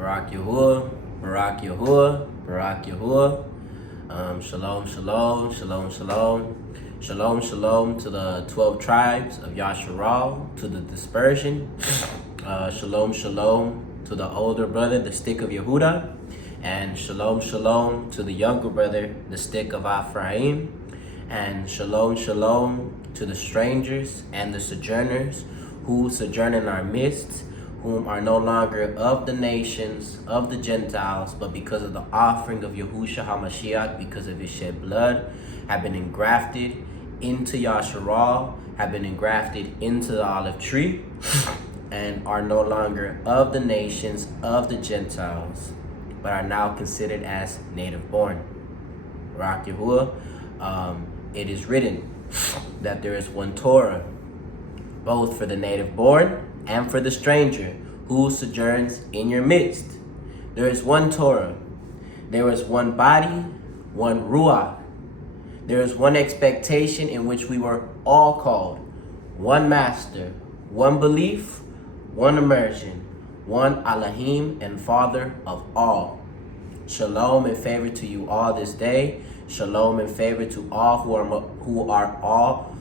Barak Yahuwah, Barak Yahuwah, Barak Yahuwah. Shalom, shalom, shalom, shalom. Shalom, shalom to the 12 tribes of Yasharal, to the dispersion. Shalom, shalom to the older brother, the stick of Yehuda. And shalom, shalom to the younger brother, the stick of Ephraim. And shalom, shalom to the strangers and the sojourners who sojourn in our midst, whom are no longer of the nations, of the Gentiles, but because of the offering of Yahushua HaMashiach, because of his shed blood, have been engrafted into Yasharal, have been engrafted into the olive tree, and are no longer of the nations, of the Gentiles, but are now considered as native born. Barak Yahuwah. It is written that there is one Torah, both for the native born and for the stranger who sojourns in your midst. There is one Torah. There is one body, one Ruach. There is one expectation in which we were all called. One master, one belief, one immersion, one Elohim and Father of all. Shalom and favor to you all this day. Shalom and favor to all who are all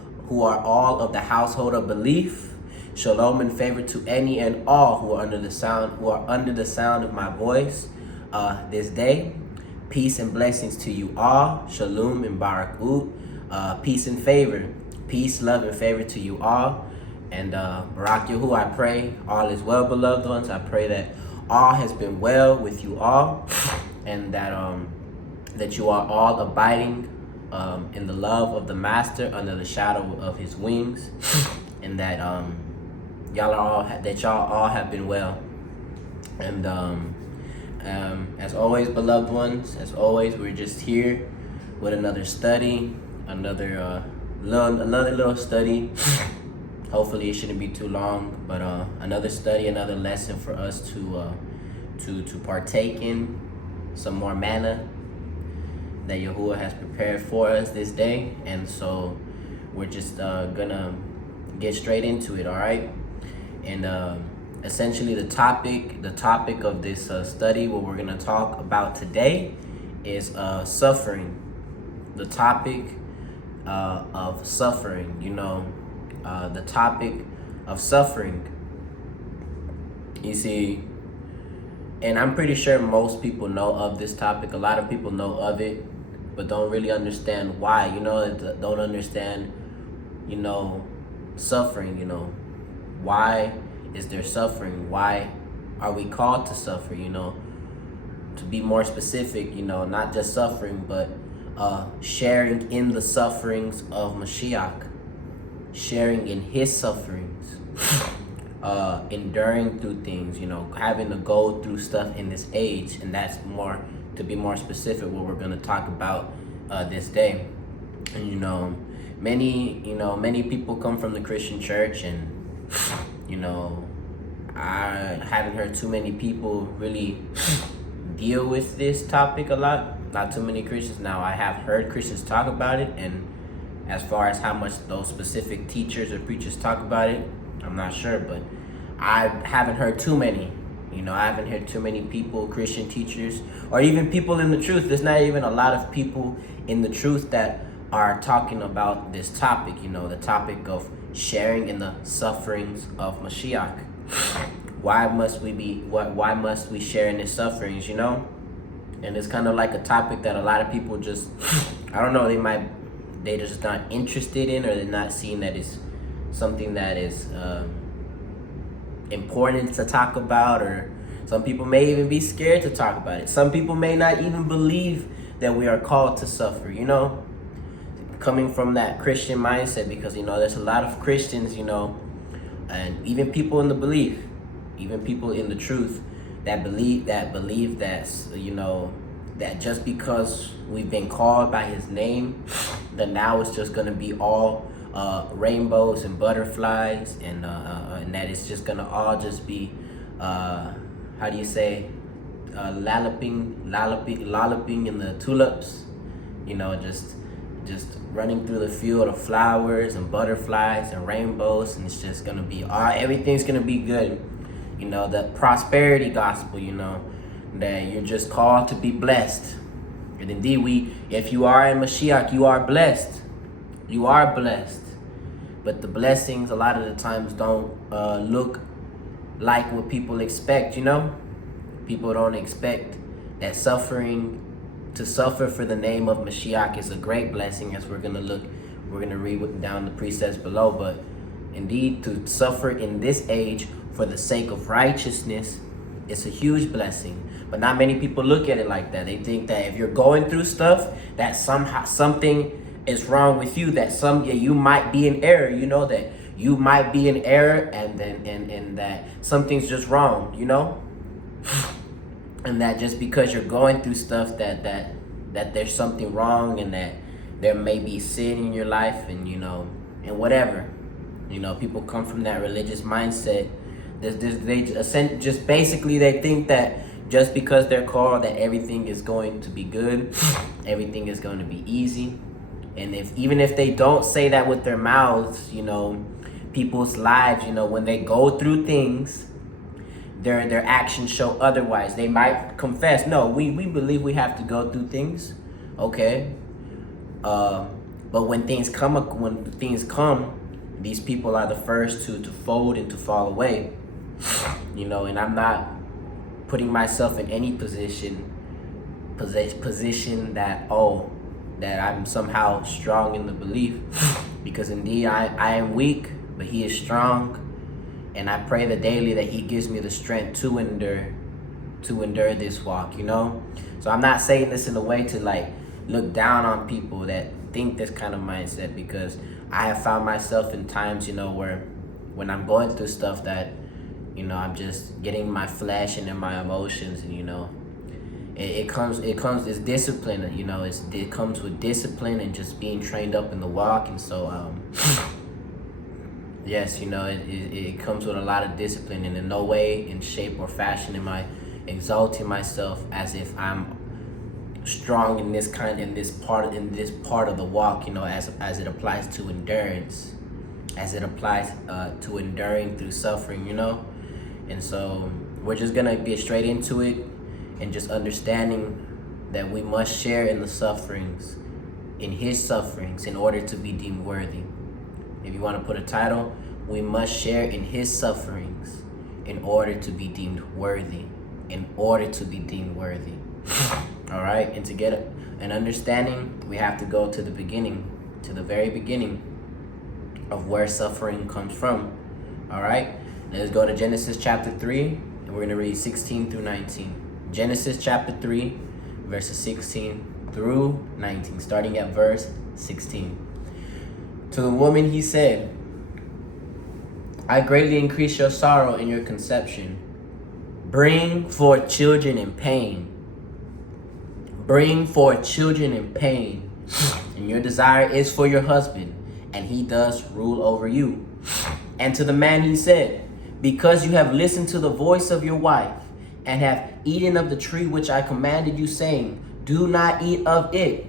of the household of belief. Shalom and favor to any and all who are under the sound of my voice this day. Peace and blessings to you all. Shalom and barakut. Peace and favor. Peace, love, and favor to you all. And Barak Yahuwah, I pray all is well, beloved ones. I pray that all has been well with you all, and that you are all abiding in the love of the Master under the shadow of his wings, and that y'all all have been well. And as always, beloved ones, as always, we're just here with another study, another little study. Hopefully it shouldn't be too long, but another study, another lesson for us to partake in, some more manna that Yahuwah has prepared for us this day. And so we're just gonna get straight into it, all right? And essentially the topic of this study, what we're gonna talk about today, is suffering. The topic of suffering, the topic of suffering. You see, and I'm pretty sure most people know of this topic. A lot of people know of it, but don't really understand why. Don't understand, suffering. Why is there suffering? Why are we called to suffer? To be more specific, not just suffering, but sharing in the sufferings of Mashiach, sharing in his sufferings, enduring through things, having to go through stuff in this age. And that's more, to be more specific, what we're going to talk about this day. And many people come from the Christian church, and I haven't heard too many people really deal with this topic a lot. Not too many Christians. Now, I have heard Christians talk about it, and as far as how much those specific teachers or preachers talk about it, I'm not sure, but I haven't heard too many. I haven't heard too many people, Christian teachers, or even people in the truth. There's not even a lot of people in the truth that are talking about this topic, the topic of sharing in the sufferings of Mashiach. Why must we share in his sufferings, And it's kind of like a topic that a lot of people just, I don't know, they're just not interested in, or they're not seeing that it's something that is important to talk about, or some people may even be scared to talk about it. Some people may not even believe that we are called to suffer, coming from that Christian mindset, because there's a lot of Christians, and even people in the belief, even people in the truth that believe that that just because we've been called by his name, that now it's just going to be all rainbows and butterflies, and that it's just going to all just be lolloping in the tulips, just running through the field of flowers and butterflies and rainbows, and it's just going to be everything's going to be good. You know, the prosperity gospel, you know, that you're just called to be blessed. And indeed, if you are in Mashiach, you are blessed. You are blessed. But the blessings a lot of the times don't look like what people expect, you know? People don't expect that to suffer for the name of Mashiach is a great blessing, as we're gonna read down the precepts below. But indeed, to suffer in this age for the sake of righteousness is a huge blessing. But not many people look at it like that. They think that if you're going through stuff, that somehow something is wrong with you, that you might be in error, you know, that you might be in error, and that something's just wrong, you know, and that just because you're going through stuff that there's something wrong, and that there may be sin in your life, and you know, and whatever, you know, people come from that religious mindset. They just basically they think that just because they're called, that everything is going to be good, everything is going to be easy. And even if they don't say that with their mouths, you know, people's lives, you know, when they go through things, their actions show otherwise. They might confess, no, we believe we have to go through things, okay, but when things come, these people are the first to fold and to fall away, you know. And I'm not putting myself in any position that I'm somehow strong in the belief, because indeed I am weak, but he is strong. And I pray daily that he gives me the strength to endure this walk, you know. So I'm not saying this in a way to like look down on people that think this kind of mindset, because I have found myself in times, you know, where when I'm going through stuff that, you know, I'm just getting my flesh and in my emotions, and you know, it's discipline, you know, it comes with discipline and just being trained up in the walk. And so yes, you know, it comes with a lot of discipline, and in no way, in shape or fashion am I exalting myself as if I'm strong in this part of the walk, you know, as it applies to endurance, as it applies to enduring through suffering, you know. And so we're just gonna get straight into it, and just understanding that we must share in the sufferings, in his sufferings, in order to be deemed worthy. If you want to put a title, we must share in his sufferings in order to be deemed worthy. In order to be deemed worthy. All right? And to get an understanding, we have to go to the beginning, to the very beginning of where suffering comes from. All right? Let's go to Genesis chapter 3, and we're going to read 16 through 19. Genesis chapter 3, verses 16 through 19, starting at verse 16. To the woman he said, I greatly increase your sorrow in your conception. Bring forth children in pain. Bring forth children in pain. And your desire is for your husband, and he does rule over you. And to the man he said, because you have listened to the voice of your wife, and have eaten of the tree which I commanded you, saying, do not eat of it.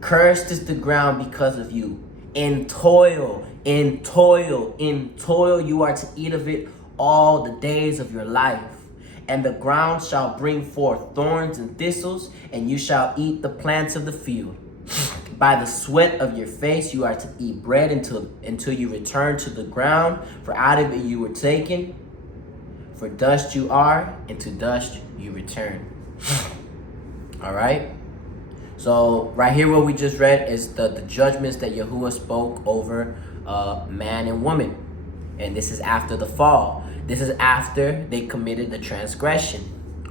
Cursed is the ground because of you. In toil you are to eat of it all the days of your life. And the ground shall bring forth thorns and thistles, and you shall eat the plants of the field. By the sweat of your face you are to eat bread until you return to the ground, for out of it you were taken. For dust you are, and to dust you return. All right? So right here what we just read is the judgments that Yahuwah spoke over man and woman. And this is after the fall. This is after they committed the transgression.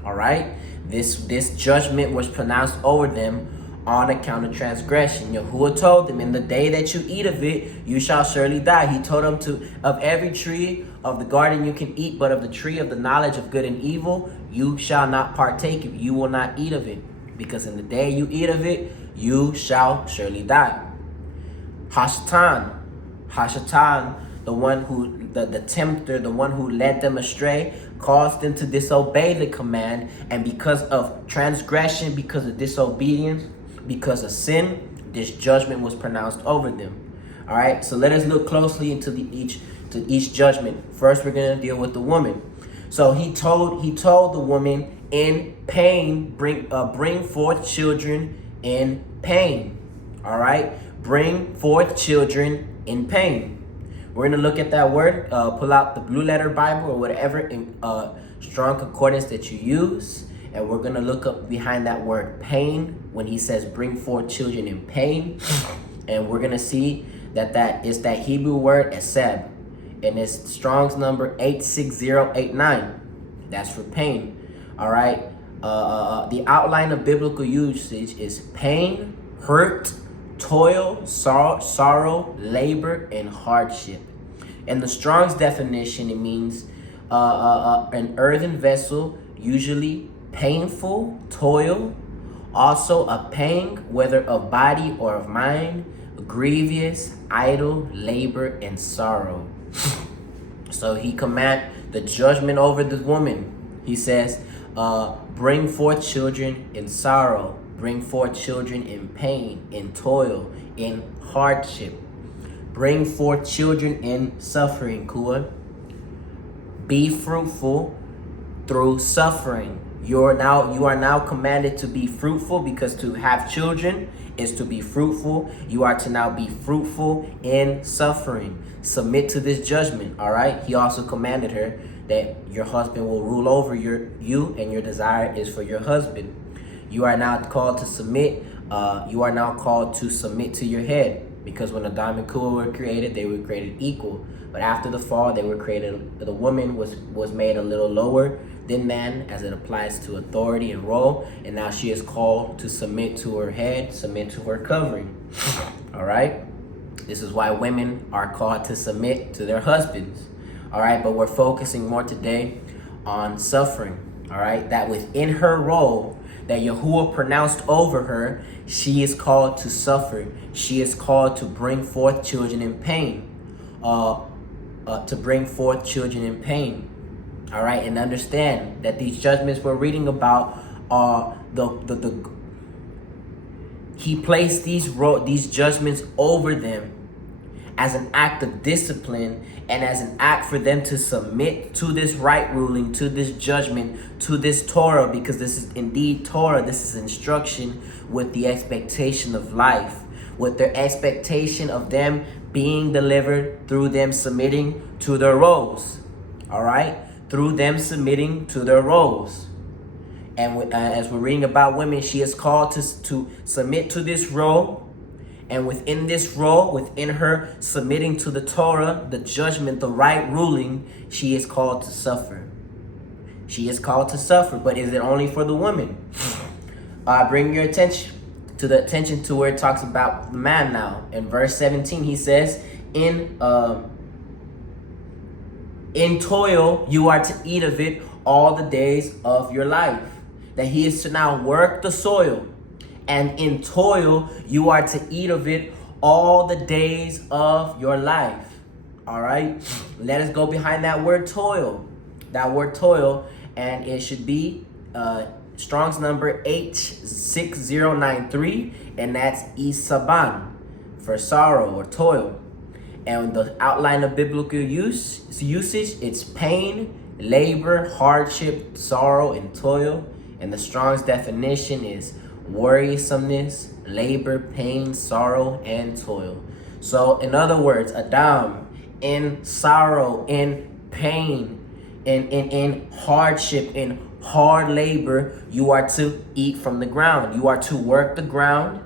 All right? This judgment was pronounced over them on account of transgression. Yahuwah told them, in the day that you eat of it, you shall surely die. He told them of every tree of the garden you can eat, but of the tree of the knowledge of good and evil, you shall not partake of it. You will not eat of it, because in the day you eat of it, you shall surely die. Hashatan, the one who, the tempter, the one who led them astray, caused them to disobey the command, and because of transgression, because of disobedience, because of sin, this judgment was pronounced over them. All right, so let us look closely into each judgment. First, we're going to deal with the woman. So he told the woman, in pain, bring forth children in pain. All right, bring forth children in pain. We're gonna look at that word. Pull out the Blue Letter Bible or whatever strong concordance that you use, and we're gonna look up behind that word pain when he says bring forth children in pain, and we're gonna see that is that Hebrew word ʻetseb, and it's Strong's number 86089. That's for pain. All right. The outline of biblical usage is pain, hurt, toil, sorrow, labor, and hardship. And the Strong's definition, it means an earthen vessel, usually painful, toil, also a pang, whether of body or of mind, grievous, idle, labor, and sorrow. So he command the judgment over the woman. He says, bring forth children in sorrow, bring forth children in pain, in toil, in hardship. Bring forth children in suffering, Chuah. Be fruitful through suffering. You are now commanded to be fruitful, because to have children is to be fruitful. You are to now be fruitful in suffering. Submit to this judgment, all right? He also commanded her that your husband will rule over you, and your desire is for your husband. You are now called to submit. You are now called to submit to your head, because when Adam and Chuah were created, they were created equal. But after the fall, they were created. The woman was made a little lower than man, as it applies to authority and role, and now she is called to submit to her head, submit to her covering. All right. This is why women are called to submit to their husbands. All right, but we're focusing more today on suffering. All right, that within her role that Yahuwah pronounced over her, she is called to suffer. She is called to bring forth children in pain. To bring forth children in pain. All right, and understand that these judgments we're reading about are he placed these judgments over them as an act of discipline, and as an act for them to submit to this right ruling, to this judgment, to this Torah, because this is indeed Torah. This is instruction with the expectation of life, with their expectation of them being delivered through them submitting to their roles. All right, through them submitting to their roles. And as we're reading about women, she is called to submit to this role. And within this role, within her submitting to the Torah, the judgment, the right ruling, she is called to suffer. She is called to suffer, but is it only for the woman? Bring your attention to where it talks about the man now. In verse 17, he says, in toil you are to eat of it all the days of your life. That he is to now work the soil. And in toil, you are to eat of it all the days of your life. All right. Let us go behind that word toil. That word toil. And it should be Strong's number 86093. And that's ʻiṣṣāābôn, for sorrow or toil. And the outline of biblical usage, it's pain, labor, hardship, sorrow, and toil. And the Strong's definition is worrisomeness, labor, pain, sorrow, and toil. So in other words, Adam, in sorrow, in pain, in hardship, in hard labor, you are to eat from the ground. You are to work the ground,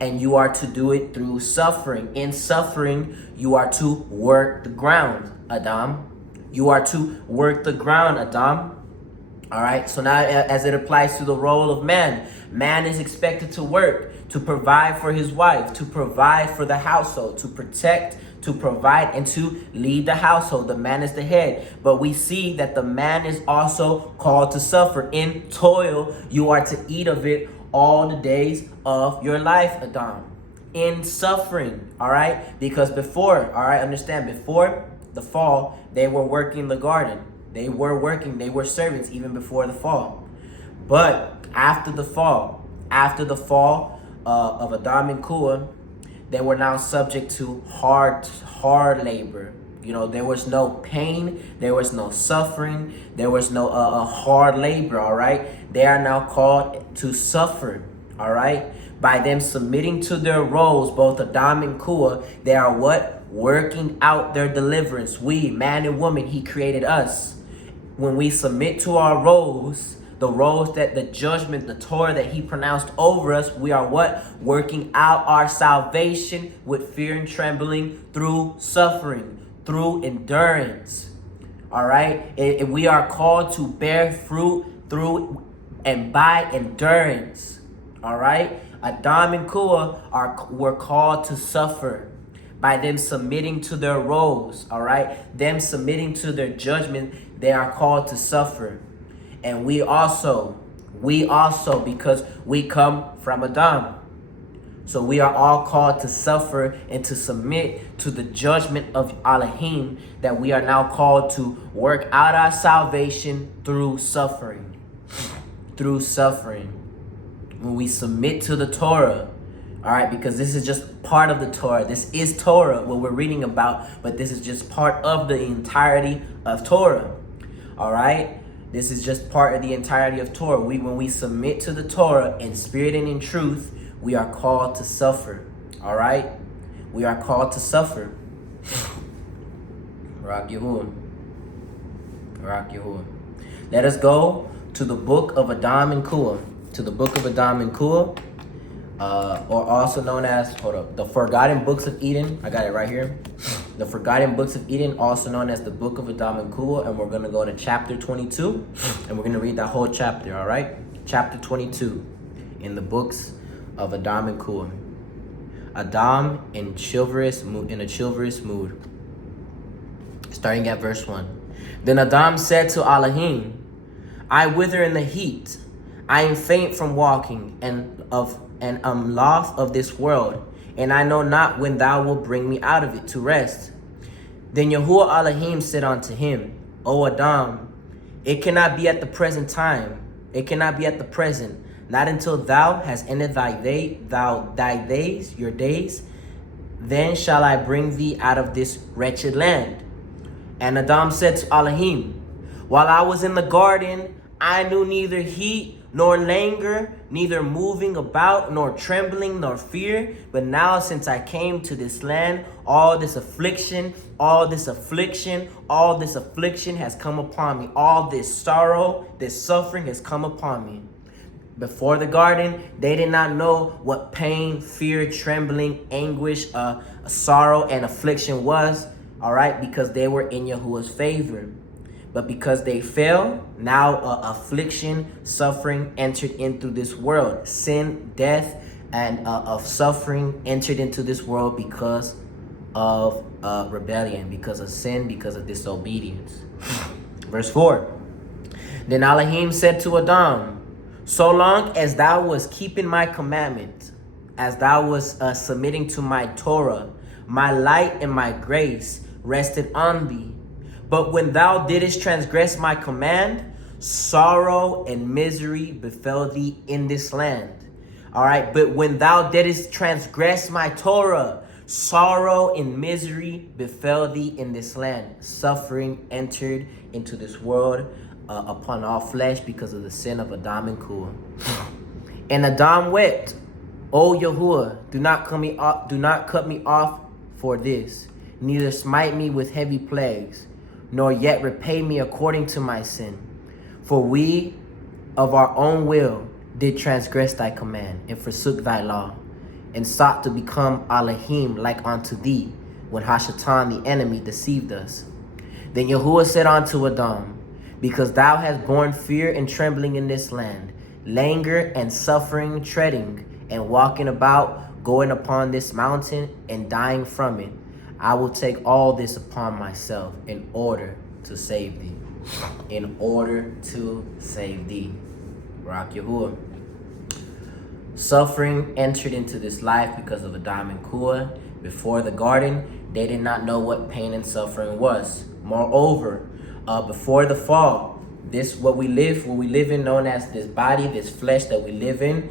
and you are to do it through suffering. In suffering, you are to work the ground, Adam. You are to work the ground, Adam. All right, so now as it applies to the role of man, man is expected to work, to provide for his wife, to provide for the household, to protect, to provide, and to lead the household. The man is the head. But we see that the man is also called to suffer. In toil, you are to eat of it all the days of your life, Adam. In suffering, all right? Because before, all right, understand, before the fall, they were working the garden. They were working, they were servants even before the fall. But after the fall of Adam and Chuah, they were now subject to hard labor. You know, there was no pain, there was no suffering, there was no hard labor, all right? They are now called to suffer, all right? By them submitting to their roles, both Adam and Chuah, they are what? Working out their deliverance. We, man and woman, he created us. When we submit to our roles, the roles that the judgment, the Torah that he pronounced over us, we are what? Working out our salvation with fear and trembling through suffering, through endurance. All right? And we are called to bear fruit through and by endurance. All right? Adam and Chuah were called to suffer by them submitting to their roles. All right? Them submitting to their judgment, they are called to suffer. And we also, because we come from Adam. So we are all called to suffer and to submit to the judgment of Elohim, that we are now called to work out our salvation through suffering. Through suffering. When we submit to the Torah, all right, because this is just part of the Torah. This is Torah, what we're reading about, but this is just part of the entirety of Torah. All right? This is just part of the entirety of Torah. When we submit to the Torah in spirit and in truth, we are called to suffer. All right? We are called to suffer. Barak Yahuwah. Barak Yahuwah. Let us go to the book of Adam and Chuah. To the book of Adam and Chuah. Or also known as, the Forgotten Books of Eden. I got it right here. The Forgotten Books of Eden, also known as the book of Adam and Chuah. And we're going to go to chapter 22. And we're going to read that whole chapter, all right? Chapter 22 in the books of Adam and Chuah. Adam in a chivalrous mood. Starting at verse 1. Then Adam said to Elohim, I wither in the heat. I am faint from walking and am loth of this world, and I know not when thou wilt bring me out of it to rest. Then Yahuwah Elohim said unto him, O Adam, it cannot be at the present time. It cannot be at the present, not until thou hast ended your days. Then shall I bring thee out of this wretched land. And Adam said to Elohim, while I was in the garden, I knew neither heat nor languor, neither moving about, nor trembling, nor fear. But now since I came to this land, all this affliction has come upon me. All this sorrow, this suffering has come upon me. Before the garden, they did not know what pain, fear, trembling, anguish, sorrow, and affliction was, all right, because they were in Yahuwah's favor. But because they fell, now affliction, suffering entered into this world. Sin, death, and of suffering entered into this world because of rebellion, because of sin, because of disobedience. Verse 4. Then Elohim said to Adam, so long as thou was keeping my commandment, as thou was submitting to my Torah, my light and my grace rested on thee. But when thou didst transgress my command, sorrow and misery befell thee in this land. All right. But when thou didst transgress my Torah, sorrow and misery befell thee in this land. Suffering entered into this world upon all flesh because of the sin of Adam and Chuah. And Adam wept, O Yahuwah, do not cut me off for this, neither smite me with heavy plagues, nor yet repay me according to my sin. For we of our own will did transgress thy command, and forsook thy law, and sought to become Elohim like unto thee, when Hashatan the enemy deceived us. Then Yahuwah said unto Adam, because thou hast borne fear and trembling in this land, languor and suffering, treading and walking about, going upon this mountain and dying from it, I will take all this upon myself in order to save thee. In order to save thee. Barak Yahuwah. Suffering entered into this life because of Adam and Chuah. Before the garden, they did not know what pain and suffering was. Moreover, before the fall, what we live in, known as this body, this flesh that we live in,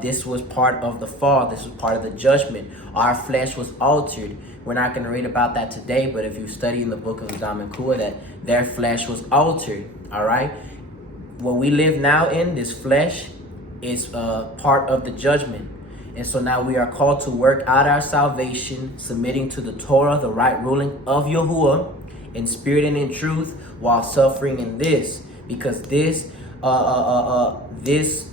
this was part of the fall. This was part of the judgment. Our flesh was altered We're not going to read about that today, but if you study in the book of ʻēṣebec and Chuah, that their flesh was altered, all right? What we live now in, this flesh, is part of the judgment. And so now we are called to work out our salvation, submitting to the Torah, the right ruling of Yahuwah, in spirit and in truth, while suffering in this. Because this, this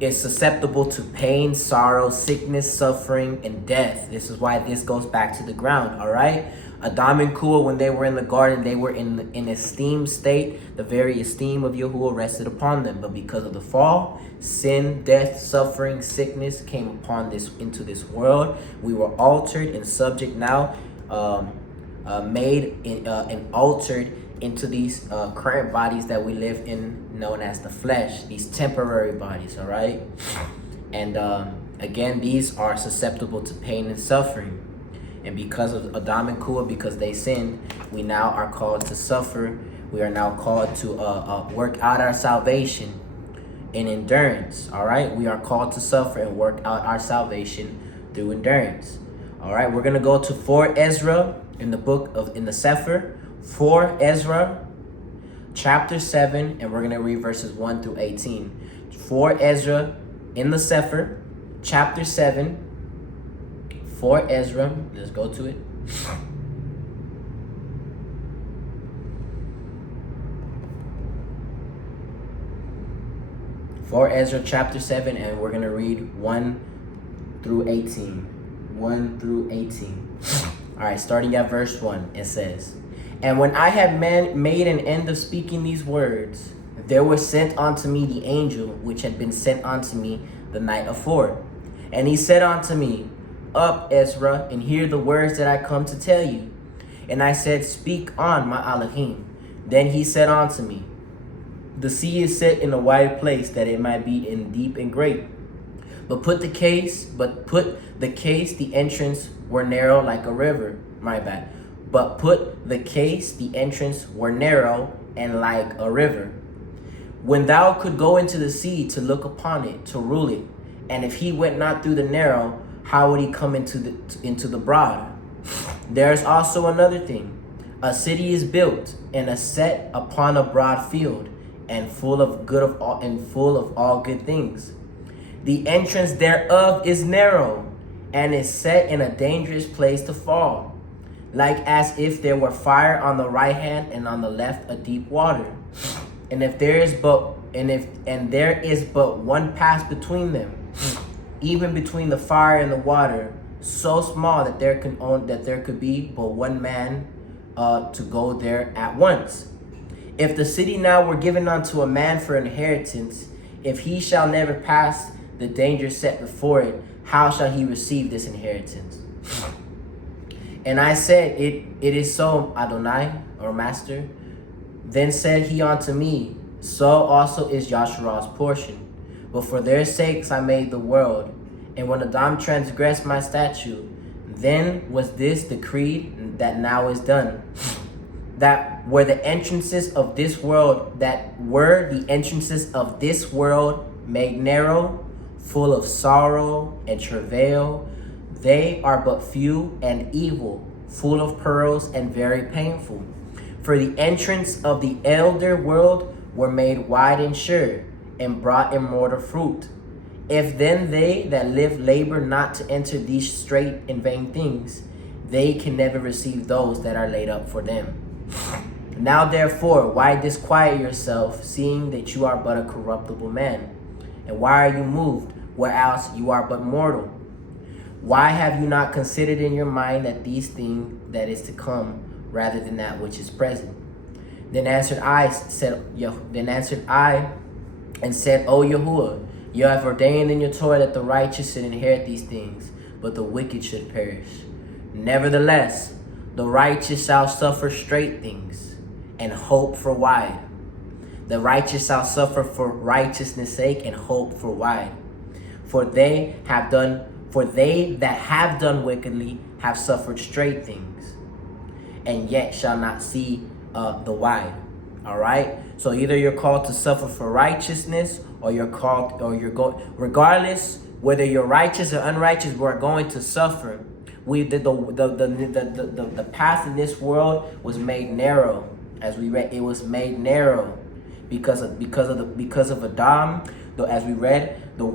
is susceptible to pain, sorrow, sickness, suffering, and death. This is why this goes back to the ground, all right? Adam and Chuah, when they were in the garden, they were in esteemed state. The very esteem of Yahuwah rested upon them. But because of the fall, sin, death, suffering, sickness came upon into this world. We were altered and subject now, made and altered into these current bodies that we live in, known as the flesh, these temporary bodies, all right? And again, these are susceptible to pain and suffering. And because of Adam and Chuah, because they sinned, we now are called to suffer. We are now called to work out our salvation in endurance, all right? We are called to suffer and work out our salvation through endurance, all right? We're going to go to 4 Ezra in the CEPHER, 4 Ezra, chapter 7, and we're going to read verses 1 through 18. 4 Ezra in the CEPHER, chapter 7, 4 Ezra, let's go to it. For Ezra chapter 7, and we're going to read 1 through 18. 1 through 18. All right, starting at verse 1, it says, And when I had made an end of speaking these words, there was sent unto me the angel which had been sent unto me the night afore. And he said unto me, Up, Ezra, and hear the words that I come to tell you. And I said, Speak on, my Elohim. Then he said unto me, The sea is set in a wide place, that it might be in deep and great. But put the case, the entrance were narrow like a river. But put the case, the entrance were narrow and like a river. When thou could go into the sea to look upon it, to rule it, and if he went not through the narrow, how would he come into the broad? There is also another thing. A city is built and is set upon a broad field, and full of all good things. The entrance thereof is narrow, and is set in a dangerous place to fall, like as if there were fire on the right hand and on the left a deep water. And there is but one path between them, even between the fire and the water, so small that there could be but one man to go there at once. If the city now were given unto a man for inheritance, if he shall never pass the danger set before it, how shall he receive this inheritance? And I said, It is so, Adonai, or Master. Then said he unto me, So also is Yasharah's portion. But for their sakes I made the world. And when Adam transgressed my statute, then was this decreed that now is done. That were the entrances of this world, made narrow, full of sorrow and travail. They are but few and evil, full of pearls and very painful. For the entrance of the elder world were made wide and sure, and brought immortal fruit. If then they that live labor not to enter these straight and vain things, they can never receive those that are laid up for them. Now therefore, why disquiet yourself, seeing that you are but a corruptible man? And why are you moved, whereas you are but mortal? Why have you not considered in your mind that these things that is to come, rather than that which is present? Then answered I and said, O Yahuwah, you have ordained in your Torah that the righteous should inherit these things, but the wicked should perish. Nevertheless, the righteous shall suffer straight things, and hope for wide. The righteous shall suffer for righteousness' sake, and hope for wide. For they that have done wickedly have suffered straight things, and yet shall not see the wide. All right. So either you're called to suffer for righteousness, or regardless, whether you're righteous or unrighteous, we're going to suffer. The path in this world was made narrow. As we read, it was made narrow because of Adam. Though, as we read, the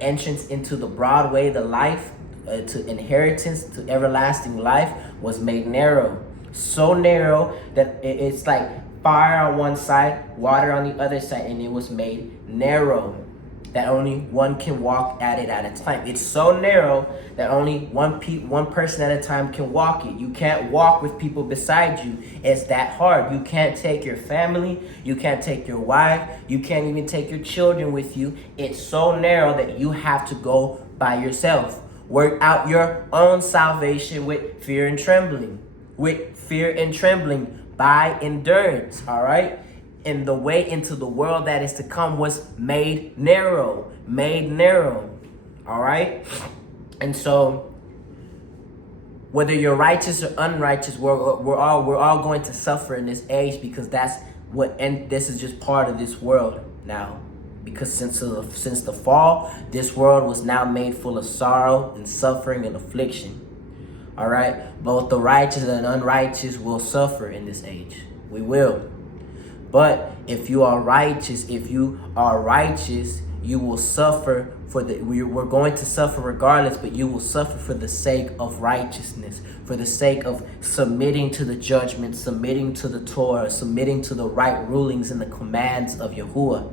entrance into the broad way, the life, to inheritance, to everlasting life, was made narrow. So narrow that it's like fire on one side, water on the other side, and it was made narrow, that only one can walk at it at a time. It's so narrow that only one person at a time can walk it. You can't walk with people beside you. It's that hard. You can't take your family. You can't take your wife. You can't even take your children with you. It's so narrow that you have to go by yourself. Work out your own salvation with fear and trembling. With fear and trembling by endurance, all right? And the way into the world that is to come was made narrow, all right? And so, whether you're righteous or unrighteous, we're all going to suffer in this age, because that's what, and this is just part of this world now. Because since the fall, this world was now made full of sorrow and suffering and affliction. All right, both the righteous and unrighteous will suffer in this age. We will. But if you are righteous, you will suffer we're going to suffer regardless, but you will suffer for the sake of righteousness, for the sake of submitting to the judgment, submitting to the Torah, submitting to the right rulings and the commands of Yahuwah.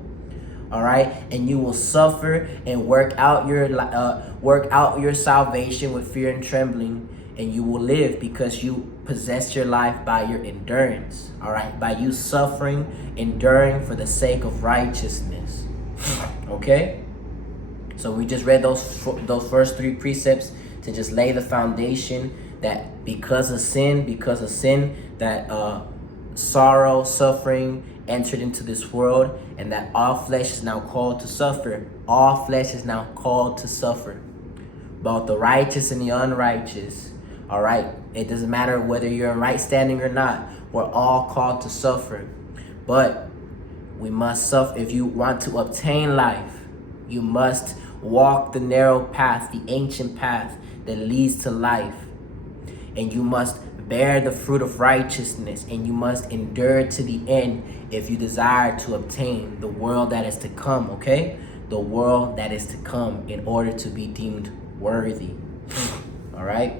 All right, and you will suffer and work out your salvation with fear and trembling, and you will live because you possess your life by your endurance. All right, by you suffering, enduring for the sake of righteousness. Okay, so we just read those first three precepts to just lay the foundation that because of sin, that sorrow, suffering entered into this world, and that all flesh is now called to suffer. All flesh is now called to suffer, both the righteous and the unrighteous. All right, it doesn't matter whether you're in right standing or not. We're all called to suffer, but we must suffer. If you want to obtain life, you must walk the narrow path, the ancient path that leads to life, and you must bear the fruit of righteousness, and you must endure to the end if you desire to obtain the world that is to come. Okay, the world that is to come, in order to be deemed worthy. All right.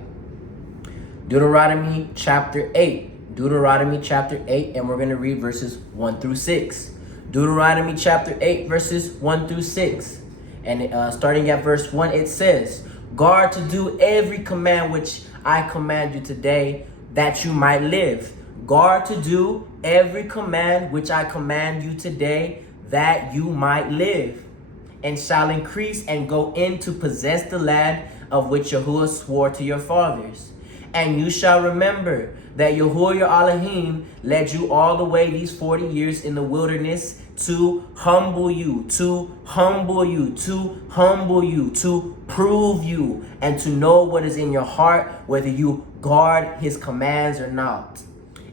Deuteronomy chapter 8, and we're going to read verses 1 through 6. Deuteronomy chapter 8, verses 1 through 6. And starting at verse 1, it says, "Guard to do every command which I command you today, that you might live." Guard to do every command which I command you today, that you might live, and shall increase and go in to possess the land of which Yahuwah swore to your fathers. And you shall remember that Yahuwah your Elohim led you all the way these 40 years in the wilderness to humble you, to prove you, and to know what is in your heart, whether you guard his commands or not.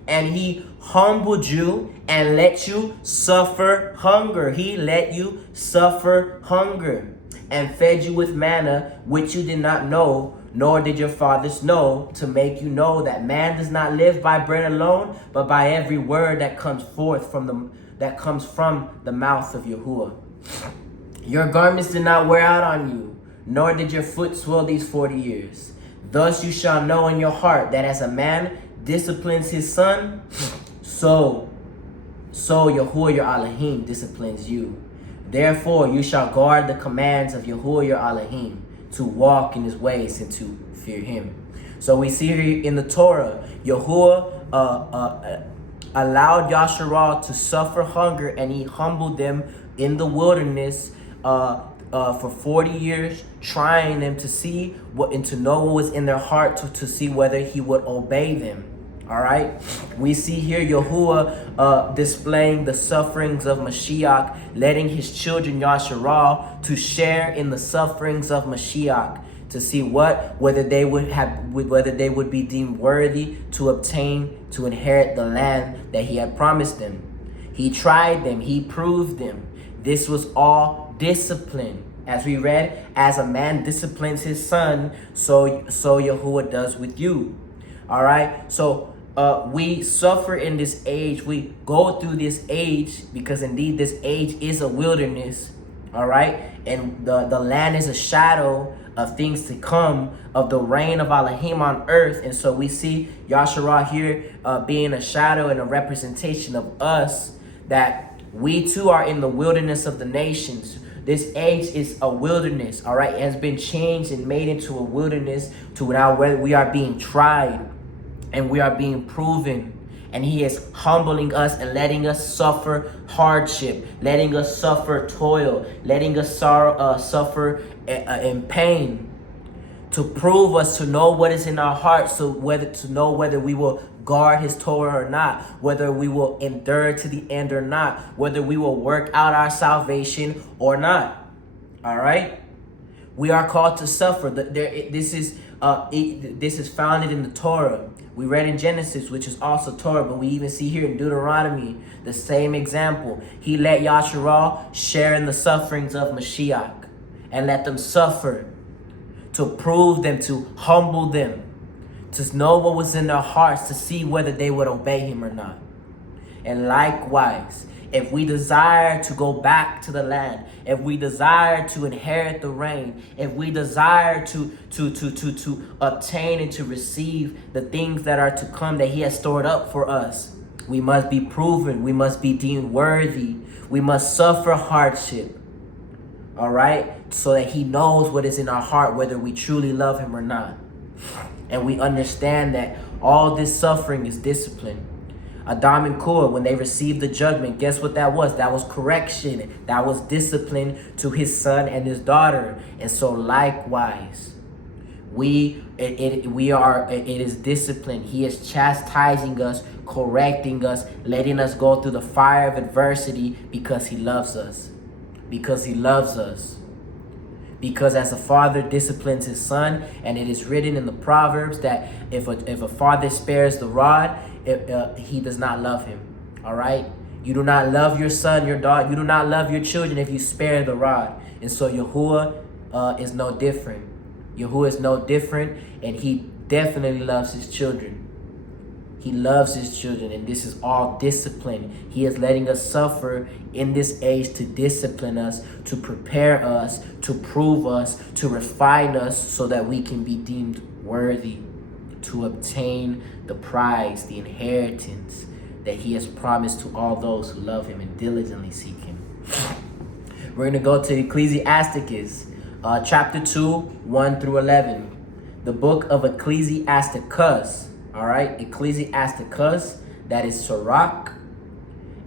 And he humbled you and let you suffer hunger. He let you suffer hunger, and fed you with manna, which you did not know, nor did your fathers know, to make you know that man does not live by bread alone, but by every word that comes from the mouth of Yahuwah. Your garments did not wear out on you, nor did your foot swell these 40 years. Thus you shall know in your heart that as a man disciplines his son, so Yahuwah your Elohim disciplines you. Therefore you shall guard the commands of Yahuwah your Elohim, to walk in his ways and to fear him. So we see here in the Torah, Yahuwah allowed Yasharal to suffer hunger, and he humbled them in the wilderness for 40 years, trying them to see what and to know what was in their heart, to see whether he would obey them. All right, we see here Yahuwah displaying the sufferings of Mashiach, letting his children Yasharal to share in the sufferings of Mashiach, to see whether they would be deemed worthy to inherit the land that he had promised them. He tried them, he proved them. This was all discipline. As we read, as a man disciplines his son, so Yahuwah does with you. All right. So we suffer in this age. We go through this age because indeed this age is a wilderness. All right. And the land is a shadow of things to come, of the reign of Elohim on earth. And so we see Yasharah here being a shadow and a representation of us, that we too are in the wilderness of the nations. This age is a wilderness, all right? It has been changed and made into a wilderness to now where we are being tried and we are being proven. And he is humbling us and letting us suffer hardship, letting us suffer toil, letting us suffer in pain, to prove us, to know what is in our hearts, so to know whether we will guard his Torah or not, whether we will endure to the end or not, whether we will work out our salvation or not. All right, we are called to suffer. This is founded in the Torah. We read in Genesis, which is also Torah, but we even see here in Deuteronomy the same example. He let Yasharah share in the sufferings of Mashiach and let them suffer, to prove them, to humble them, to know what was in their hearts, to see whether they would obey him or not. And likewise, if we desire to go back to the land, if we desire to inherit the reign, if we desire to obtain and to receive the things that are to come that he has stored up for us, we must be proven, we must be deemed worthy, we must suffer hardship, all right, so that he knows what is in our heart, whether we truly love him or not. And we understand that all this suffering is discipline. Adam and Chuah, when they received the judgment, guess what that was? That was correction. That was discipline to his son and his daughter. And so likewise, it is discipline. He is chastising us, correcting us, letting us go through the fire of adversity because he loves us. Because he loves us. Because as a father disciplines his son, and it is written in the Proverbs that if a father spares the rod, he does not love him. All right? You do not love your son, your daughter. You do not love your children if you spare the rod. And so Yahuwah is no different. Yahuwah is no different, and he definitely loves his children. He loves his children, and this is all discipline. He is letting us suffer in this age to discipline us, to prepare us, to prove us, to refine us, so that we can be deemed worthy to obtain the prize, the inheritance that he has promised to all those who love him and diligently seek him. We're going to go to Ecclesiasticus, chapter 2, 1 through 11. The book of Ecclesiasticus. All right, Ecclesiasticus, that is Sirach.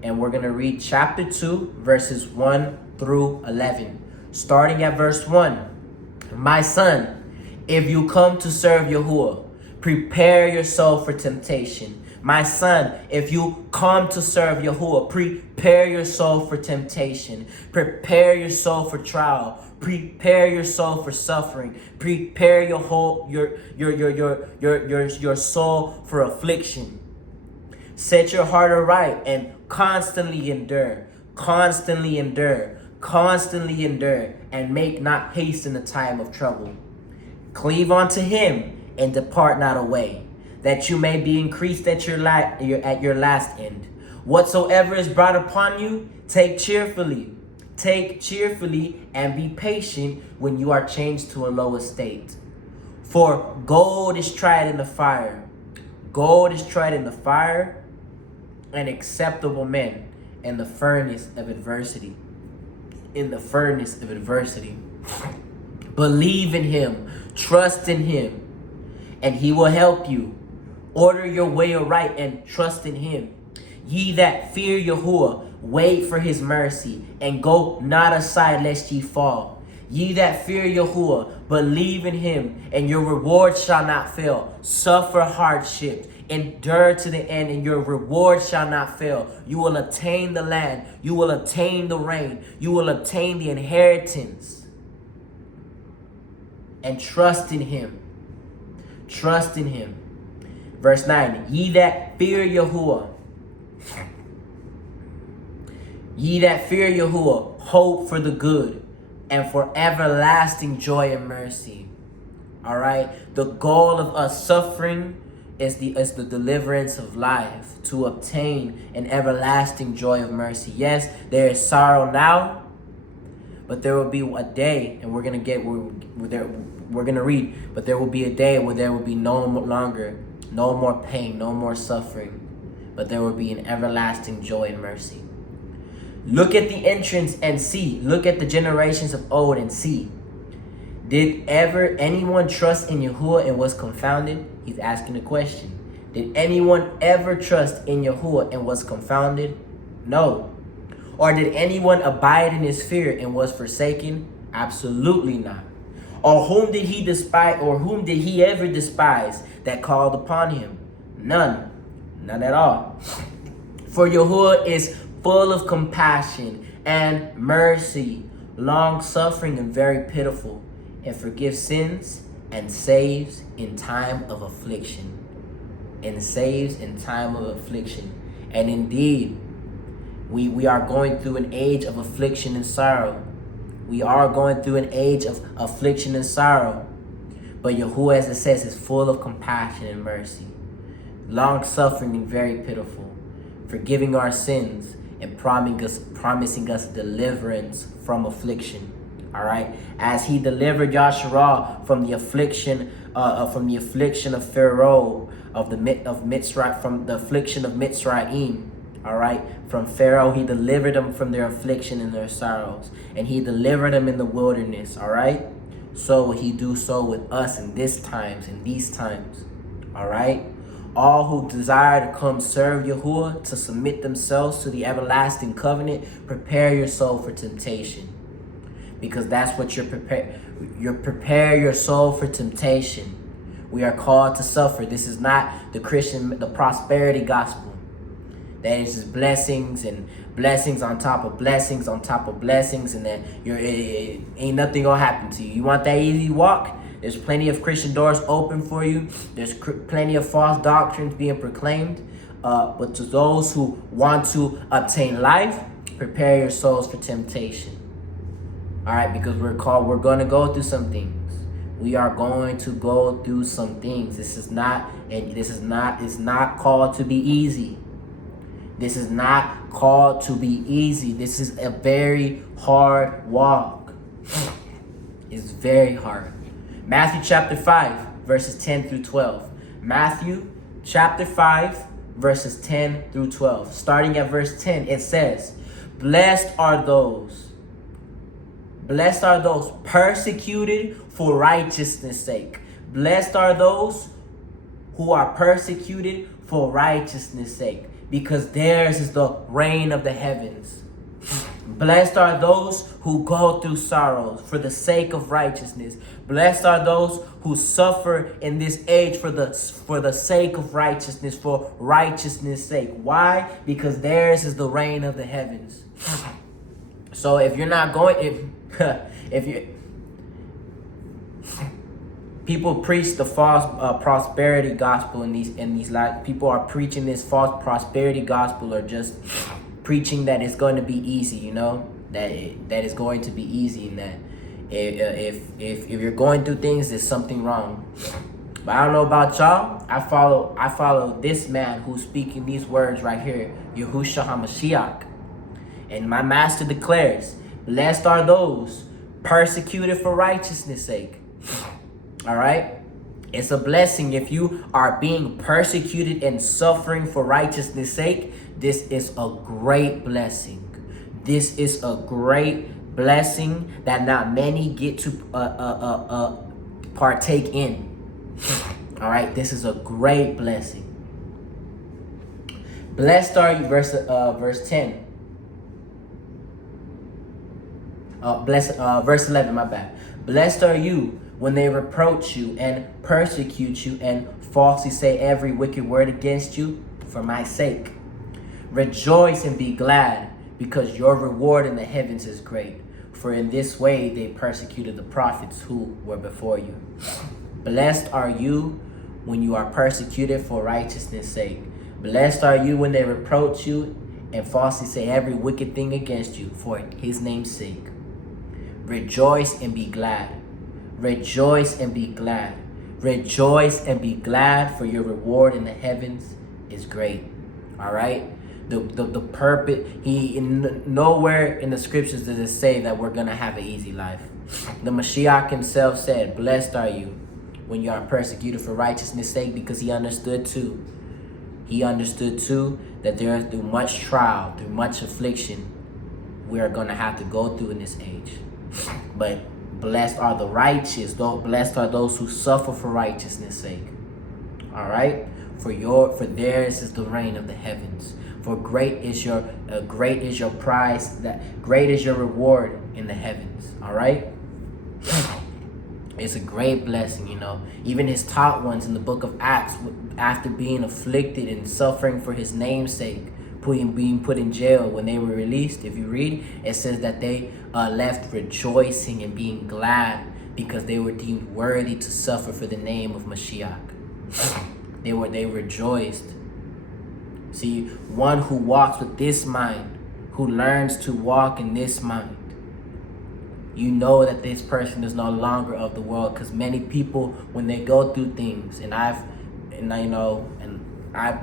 And we're going to read chapter 2, verses 1 through 11. Starting at verse 1. My son, if you come to serve Yahuwah, prepare your soul for temptation. My son, if you come to serve Yahuwah, prepare your soul for temptation. Prepare your soul for trial. Prepare your soul for suffering. Prepare your soul for affliction. Set your heart aright and constantly endure. Constantly endure. Constantly endure, and make not haste in the time of trouble. Cleave unto him and depart not away, that you may be increased at your last end. Whatsoever is brought upon you, take cheerfully. Take cheerfully and be patient when you are changed to a low estate. For gold is tried in the fire. Gold is tried in the fire, and acceptable men in the furnace of adversity. In the furnace of adversity. Believe in him. Trust in him, and he will help you. Order your way aright and trust in him. Ye that fear Yahuwah, wait for his mercy, and go not aside lest ye fall. Ye that fear Yahuwah, believe in him, and your reward shall not fail. Suffer hardship, endure to the end, and your reward shall not fail. You will attain the land. You will attain the reign. You will obtain the inheritance. And trust in him. Trust in him. Verse 9, ye that fear Yahuwah, ye that fear Yahuwah, hope for the good. and for everlasting joy and mercy. All right? The goal of us suffering is the deliverance of life, to obtain an everlasting joy of mercy. Yes, there is sorrow now, but there will be a day, and we're gonna read, but there will be a day where there will be no more pain, no more suffering, but there will be an everlasting joy and mercy. Look at the entrance and see. Look at the generations of old and see. Did ever anyone trust in Yahuwah and was confounded? He's asking a question. Did anyone ever trust in Yahuwah and was confounded? No. Or did anyone abide in his fear and was forsaken? Absolutely not. Or whom did he despise, or whom did he ever despise that called upon him? None. None at all. For Yahuwah is full of compassion and mercy, long-suffering and very pitiful, and forgives sins and saves in time of affliction. And saves in time of affliction. And indeed, we are going through an age of affliction and sorrow. We are going through an age of affliction and sorrow. But Yahuwah, as it says, is full of compassion and mercy, long-suffering and very pitiful, forgiving our sins and promising us deliverance from affliction. All right, as he delivered Yasharah from the affliction of Pharaoh, from the affliction of Mitzrayim. All right, from Pharaoh, he delivered them from their affliction and their sorrows, and he delivered them in the wilderness. All right, so will he do so with us in these times. All right, all who desire to come serve Yahuwah, to submit themselves to the everlasting covenant, prepare your soul for temptation. Because that's what you prepare your soul for temptation. We are called to suffer. This is not the prosperity gospel. That is just blessings and blessings on top of blessings on top of blessings, and that ain't nothing gonna happen to you. You want that easy walk? There's plenty of Christian doors open for you. There's plenty of false doctrines being proclaimed. But to those who want to obtain life, prepare your souls for temptation. All right, because we're going to go through some things. We are going to go through some things. It's not called to be easy. This is not called to be easy. This is a very hard walk. It's very hard. Matthew chapter 5, verses 10 through 12. Matthew chapter 5, verses 10 through 12. Starting at verse 10, it says, Blessed are those persecuted for righteousness' sake. Blessed are those who are persecuted for righteousness' sake, because theirs is the reign of the heavens. Blessed are those who go through sorrows for the sake of righteousness. Blessed are those who suffer in this age for the sake of righteousness, for righteousness' sake. Why? Because theirs is the reign of the heavens. So if you're not going, if you people preach the false prosperity gospel in these lives, people are preaching this false prosperity gospel, or just preaching that it's going to be easy, you know, that it's going to be easy, and that if you're going through things, there's something wrong. But I don't know about y'all. I follow this man who's speaking these words right here, Yahushua HaMashiach. And my master declares, blessed are those persecuted for righteousness' sake. All right? It's a blessing if you are being persecuted and suffering for righteousness' sake. This is a great blessing. This is a great blessing that not many get to partake in. All right? This is a great blessing. Blessed are you, verse 10. Verse 11, my bad. Blessed are you when they reproach you and persecute you and falsely say every wicked word against you for my sake. Rejoice and be glad, because your reward in the heavens is great. For in this way they persecuted the prophets who were before you. Blessed are you when you are persecuted for righteousness' sake. Blessed are you when they reproach you and falsely say every wicked thing against you for his name's sake. Rejoice and be glad. Rejoice and be glad. Rejoice and be glad, for your reward in the heavens is great. All right? The purpose, nowhere in the scriptures does it say that we're going to have an easy life. The Mashiach himself said, blessed are you when you are persecuted for righteousness' sake, because he understood too. He understood too that through much trial, through much affliction, we are going to have to go through in this age. But blessed are the righteous, blessed are those who suffer for righteousness' sake. All right? For theirs is the reign of the heavens. For great is your prize, great is your reward in the heavens. All right? It's a great blessing, you know. Even his taught ones in the book of Acts, after being afflicted and suffering for his name's sake, being put in jail, when they were released, if you read, it says that they left rejoicing and being glad because they were deemed worthy to suffer for the name of Mashiach. They rejoiced. See, one who walks with this mind, who learns to walk in this mind, you know that this person is no longer of the world. Because many people, when they go through things,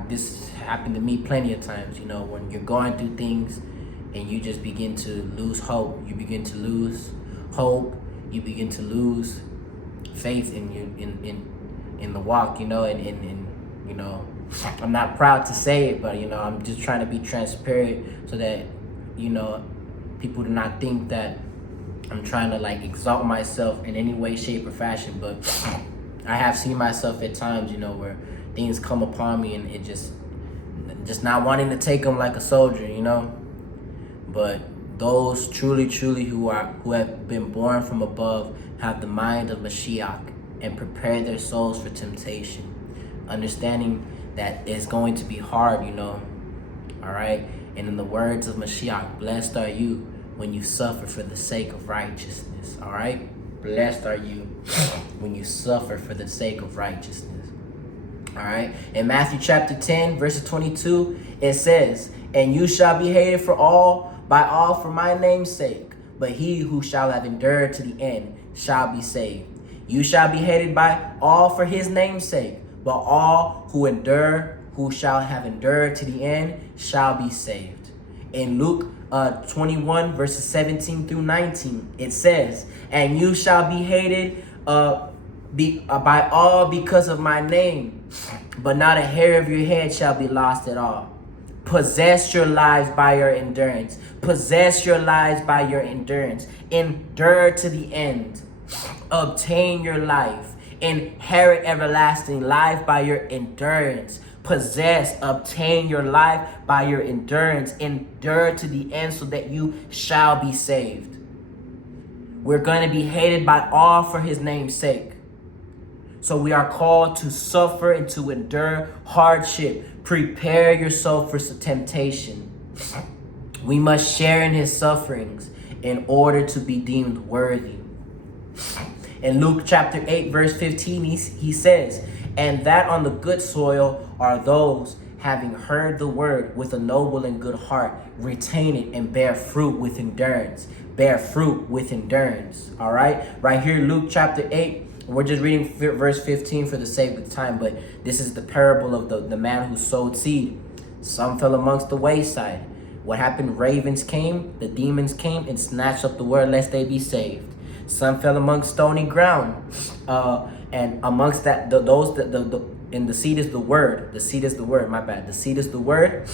this happened to me plenty of times, you know, when you're going through things and you just begin to lose hope. You begin to lose hope. You begin to lose faith in the walk, you know, and you know, I'm not proud to say it, but, you know, I'm just trying to be transparent so that, you know, people do not think that I'm trying to like exalt myself in any way, shape, or fashion. But I have seen myself at times, you know, where things come upon me and it just not wanting to take them like a soldier, you know. But those truly who have been born from above have the mind of Mashiach and prepare their souls for temptation, understanding that it's going to be hard, you know. All right. And in the words of Mashiach, blessed are you when you suffer for the sake of righteousness. All right. Blessed are you when you suffer for the sake of righteousness. All right. In Matthew chapter 10, verses 22, it says, and you shall be hated by all for my name's sake, but he who shall have endured to the end shall be saved. You shall be hated by all for his name's sake, but all who shall have endured to the end shall be saved. In Luke 21, verses 17 through 19, it says, and you shall be hated by all because of my name, but not a hair of your head shall be lost at all. Possess your lives by your endurance. Possess your lives by your endurance. Endure to the end. Obtain your life. Inherit everlasting life by your endurance. Possess, obtain your life by your endurance. Endure to the end so that you shall be saved. We're going to be hated by all for his name's sake. So we are called to suffer and to endure hardship. Prepare yourself for temptation. We must share in his sufferings in order to be deemed worthy. In Luke chapter 8, verse 15, he says, and that on the good soil are those having heard the word with a noble and good heart, retain it and bear fruit with endurance. Bear fruit with endurance. All right. Right here, Luke chapter 8. We're just reading verse 15 for the sake of time, but this is the parable of the man who sowed seed. Some fell amongst the wayside. What happened? Ravens came, the demons came and snatched up the word lest they be saved. Some fell amongst stony ground, and amongst that, and the seed is the word. The seed is the word. My bad. The seed is the word,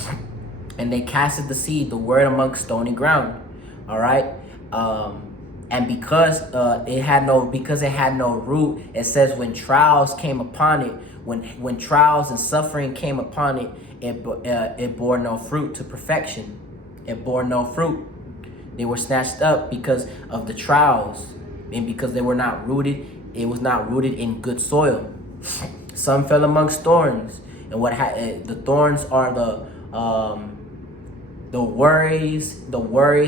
and they casted the seed, the word, amongst stony ground. All right. And because it had no root, it says when trials came upon it, when trials and suffering came upon it, it bore no fruit to perfection. It bore no fruit. They were snatched up because of the trials, and because they were not rooted. It was not rooted in good soil. Some fell amongst thorns, and the thorns are the worries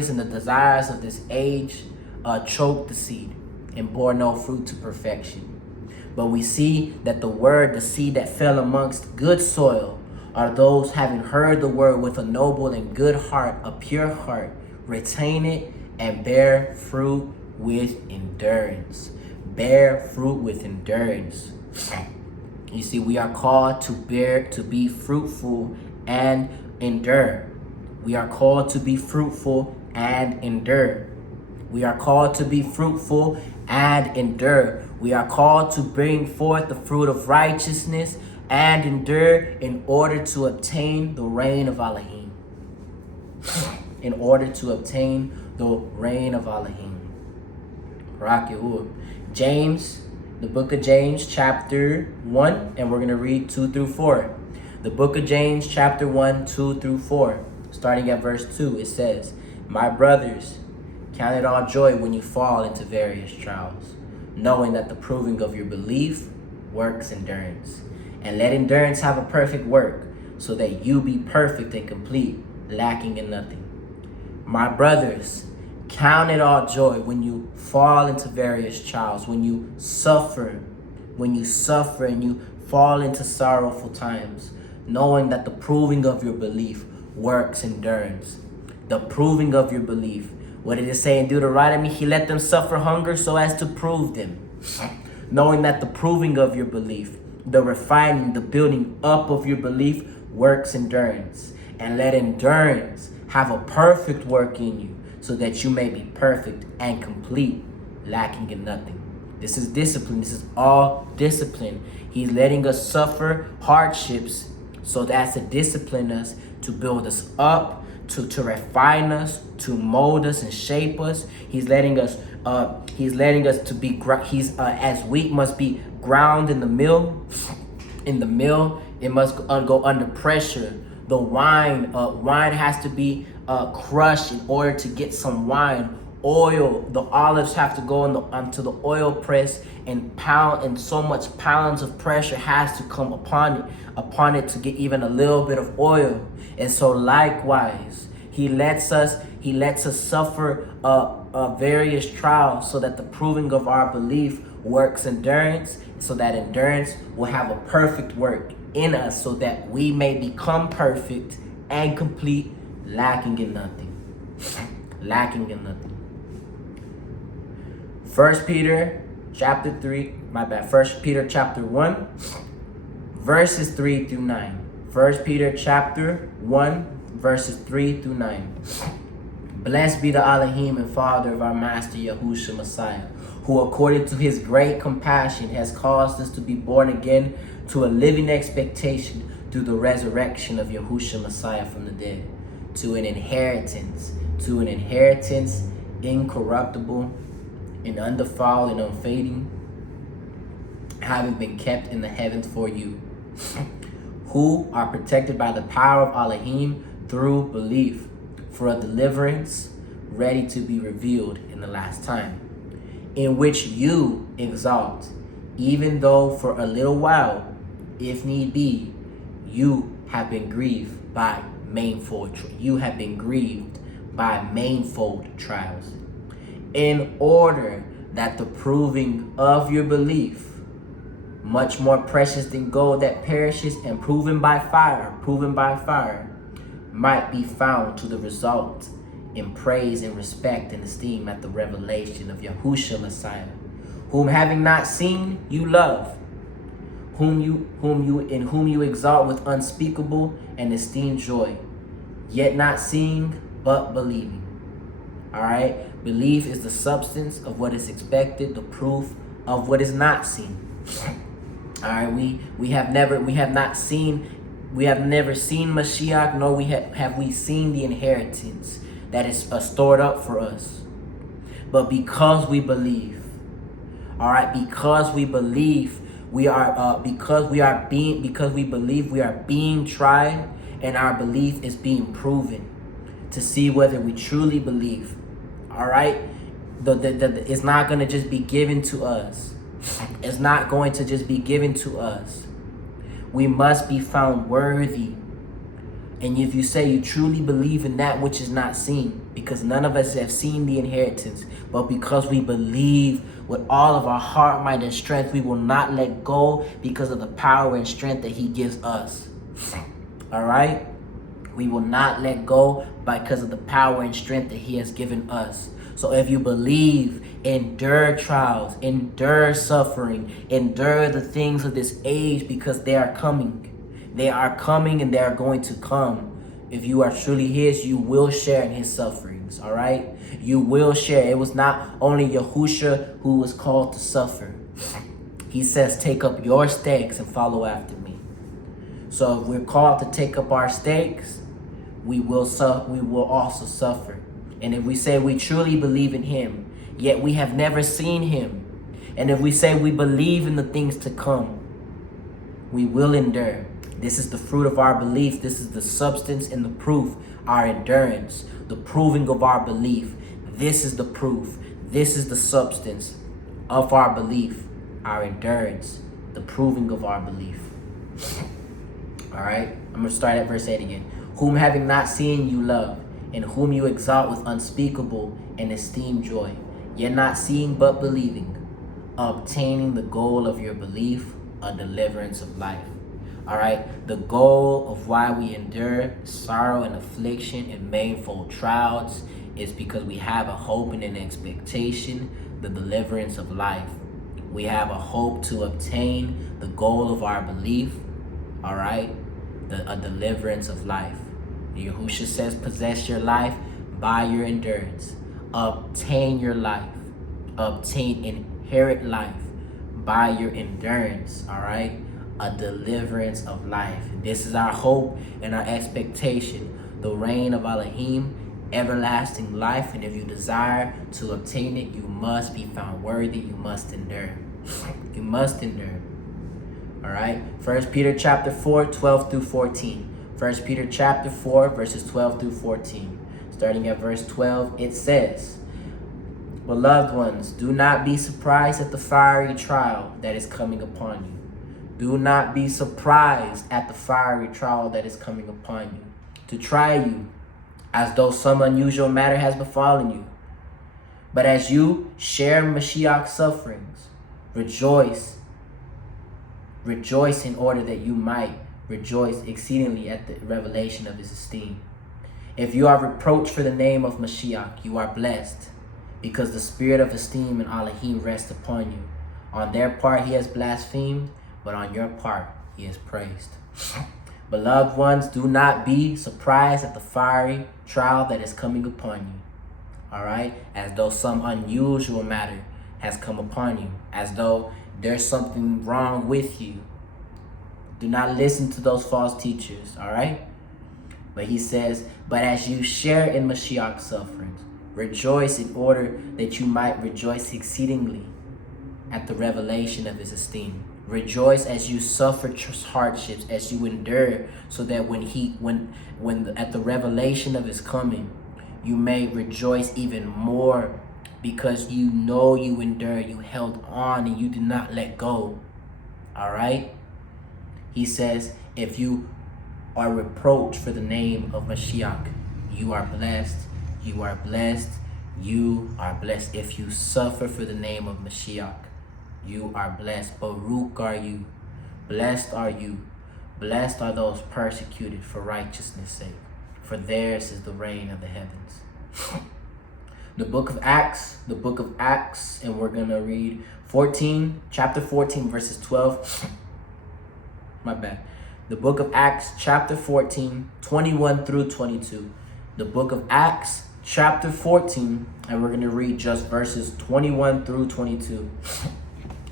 and the desires of this age. Choked the seed and bore no fruit to perfection. But we see that the seed that fell amongst good soil are those having heard the word with a noble and good heart, a pure heart, retain it and bear fruit with endurance. Bear fruit with endurance. You see, we are called to be fruitful and endure. We are called to be fruitful and endure. We are called to be fruitful and endure. We are called to bring forth the fruit of righteousness and endure in order to obtain the reign of Elohim. In order to obtain the reign of Elohim. Barak Yahuwah. James, the book of James, chapter 1, and we're going to read 2 through 4. The book of James, chapter 1, 2 through 4. Starting at verse 2, it says, "My brothers, count it all joy when you fall into various trials, knowing that the proving of your belief works endurance. And let endurance have a perfect work, so that you be perfect and complete, lacking in nothing. My brothers, count it all joy when you fall into various trials, when you suffer and you fall into sorrowful times, knowing that the proving of your belief works endurance." The proving of your belief. What did it say in Deuteronomy? He let them suffer hunger so as to prove them. Knowing that the proving of your belief, the refining, the building up of your belief works endurance. And let endurance have a perfect work in you, so that you may be perfect and complete, lacking in nothing. This is discipline. This is all discipline. He's letting us suffer hardships so that's to discipline us, to build us up, to refine us, to mold us and shape us. He's letting us to be as wheat must be ground in the mill. In the mill, it must go under pressure. The wine has to be crushed in order to get some wine. Oil, the olives have to go onto the oil press and so much pounds of pressure has to come upon it to get even a little bit of oil. And so likewise, he lets us suffer various trials so that the proving of our belief works endurance, so that endurance will have a perfect work in us, so that we may become perfect and complete, lacking in nothing. Lacking in nothing. 1 Peter chapter 1, verses 3 through 9. 1 Peter chapter 1, verses 3 through 9. "Blessed be the Elohim and Father of our Master Yahushua Messiah, who according to his great compassion has caused us to be born again to a living expectation through the resurrection of Yahushua Messiah from the dead, to an inheritance incorruptible and undefiled and unfading, having been kept in the heavens for you, who are protected by the power of Elohim through belief, for a deliverance ready to be revealed in the last time, in which you exalt, even though for a little while, if need be, you have been grieved by manifold trials, in order that the proving of your belief, much more precious than gold that perishes and proven by fire, might be found to the result in praise and respect and esteem at the revelation of Yahushua Messiah, whom having not seen you love, whom you exalt with unspeakable and esteemed joy, yet not seeing but believing." All right, belief is the substance of what is expected, the proof of what is not seen. All right, we have never seen Mashiach, nor have we seen the inheritance that is stored up for us. But because we believe, all right, because we believe we are being tried, and our belief is being proven to see whether we truly believe. All right, it's not going to just be given to us. It's not going to just be given to us. We must be found worthy. And if you say you truly believe in that which is not seen, because none of us have seen the inheritance, but because we believe with all of our heart, might, and strength, we will not let go because of the power and strength that he gives us. All right? We will not let go because of the power and strength that he has given us. So if you believe, endure trials, endure suffering, endure the things of this age, because they are coming. They are coming and they are going to come. If you are truly his, you will share in his sufferings, all right? You will share. It was not only Yahushua who was called to suffer. He says, take up your stakes and follow after me. So if we're called to take up our stakes, we will also suffer. And if we say we truly believe in him, yet we have never seen him, and if we say we believe in the things to come, we will endure. This is the fruit of our belief. This is the substance and the proof, our endurance, the proving of our belief. This is the proof. This is the substance of our belief, our endurance, the proving of our belief. All right, I'm going to start at verse 8 again. Whom having not seen you love, and whom you exalt with unspeakable and esteemed joy, yet not seeing but believing, obtaining the goal of your belief, a deliverance of life. All right, the goal of why we endure sorrow and affliction and manifold trials is because we have a hope and an expectation, the deliverance of life. We have a hope to obtain the goal of our belief, all right, a deliverance of life. Yahushua says, possess your life by your endurance. Obtain your life. Inherit life by your endurance, all right? A deliverance of life. This is our hope and our expectation. The reign of Elohim, everlasting life. And if you desire to obtain it, you must be found worthy. You must endure. You must endure. All right? 1 Peter chapter 4, 12 through 14. 1 Peter chapter 4, verses 12 through 14. Starting at verse 12, it says, beloved ones, do not be surprised at the fiery trial that is coming upon you. Do not be surprised at the fiery trial that is coming upon you, to try you, as though some unusual matter has befallen you. But as you share Mashiach's sufferings, rejoice in order that you might rejoice exceedingly at the revelation of his esteem. If you are reproached for the name of Mashiach, you are blessed, because the spirit of esteem and Elohim rests upon you. On their part he has blasphemed, but on your part he is praised. Beloved ones, do not be surprised at the fiery trial that is coming upon you. All right? As though some unusual matter has come upon you. As though there's something wrong with you. Do not listen to those false teachers, all right? But he says, but as you share in Mashiach's sufferings, rejoice in order that you might rejoice exceedingly at the revelation of his esteem. Rejoice as you suffer hardships, as you endure, so that when at the revelation of his coming, you may rejoice even more, because you know you endure, you held on, and you did not let go. All right? He says, if you are reproached for the name of Mashiach, you are blessed, you are blessed, you are blessed. If you suffer for the name of Mashiach, you are blessed. Baruch are you. Blessed are you. Blessed are those persecuted for righteousness' sake, for theirs is the reign of the heavens. The book of Acts, and we're going to read chapter 14, verses 12. The book of Acts, chapter 14, 21 through 22. The book of Acts, chapter 14, and we're going to read just verses 21 through 22.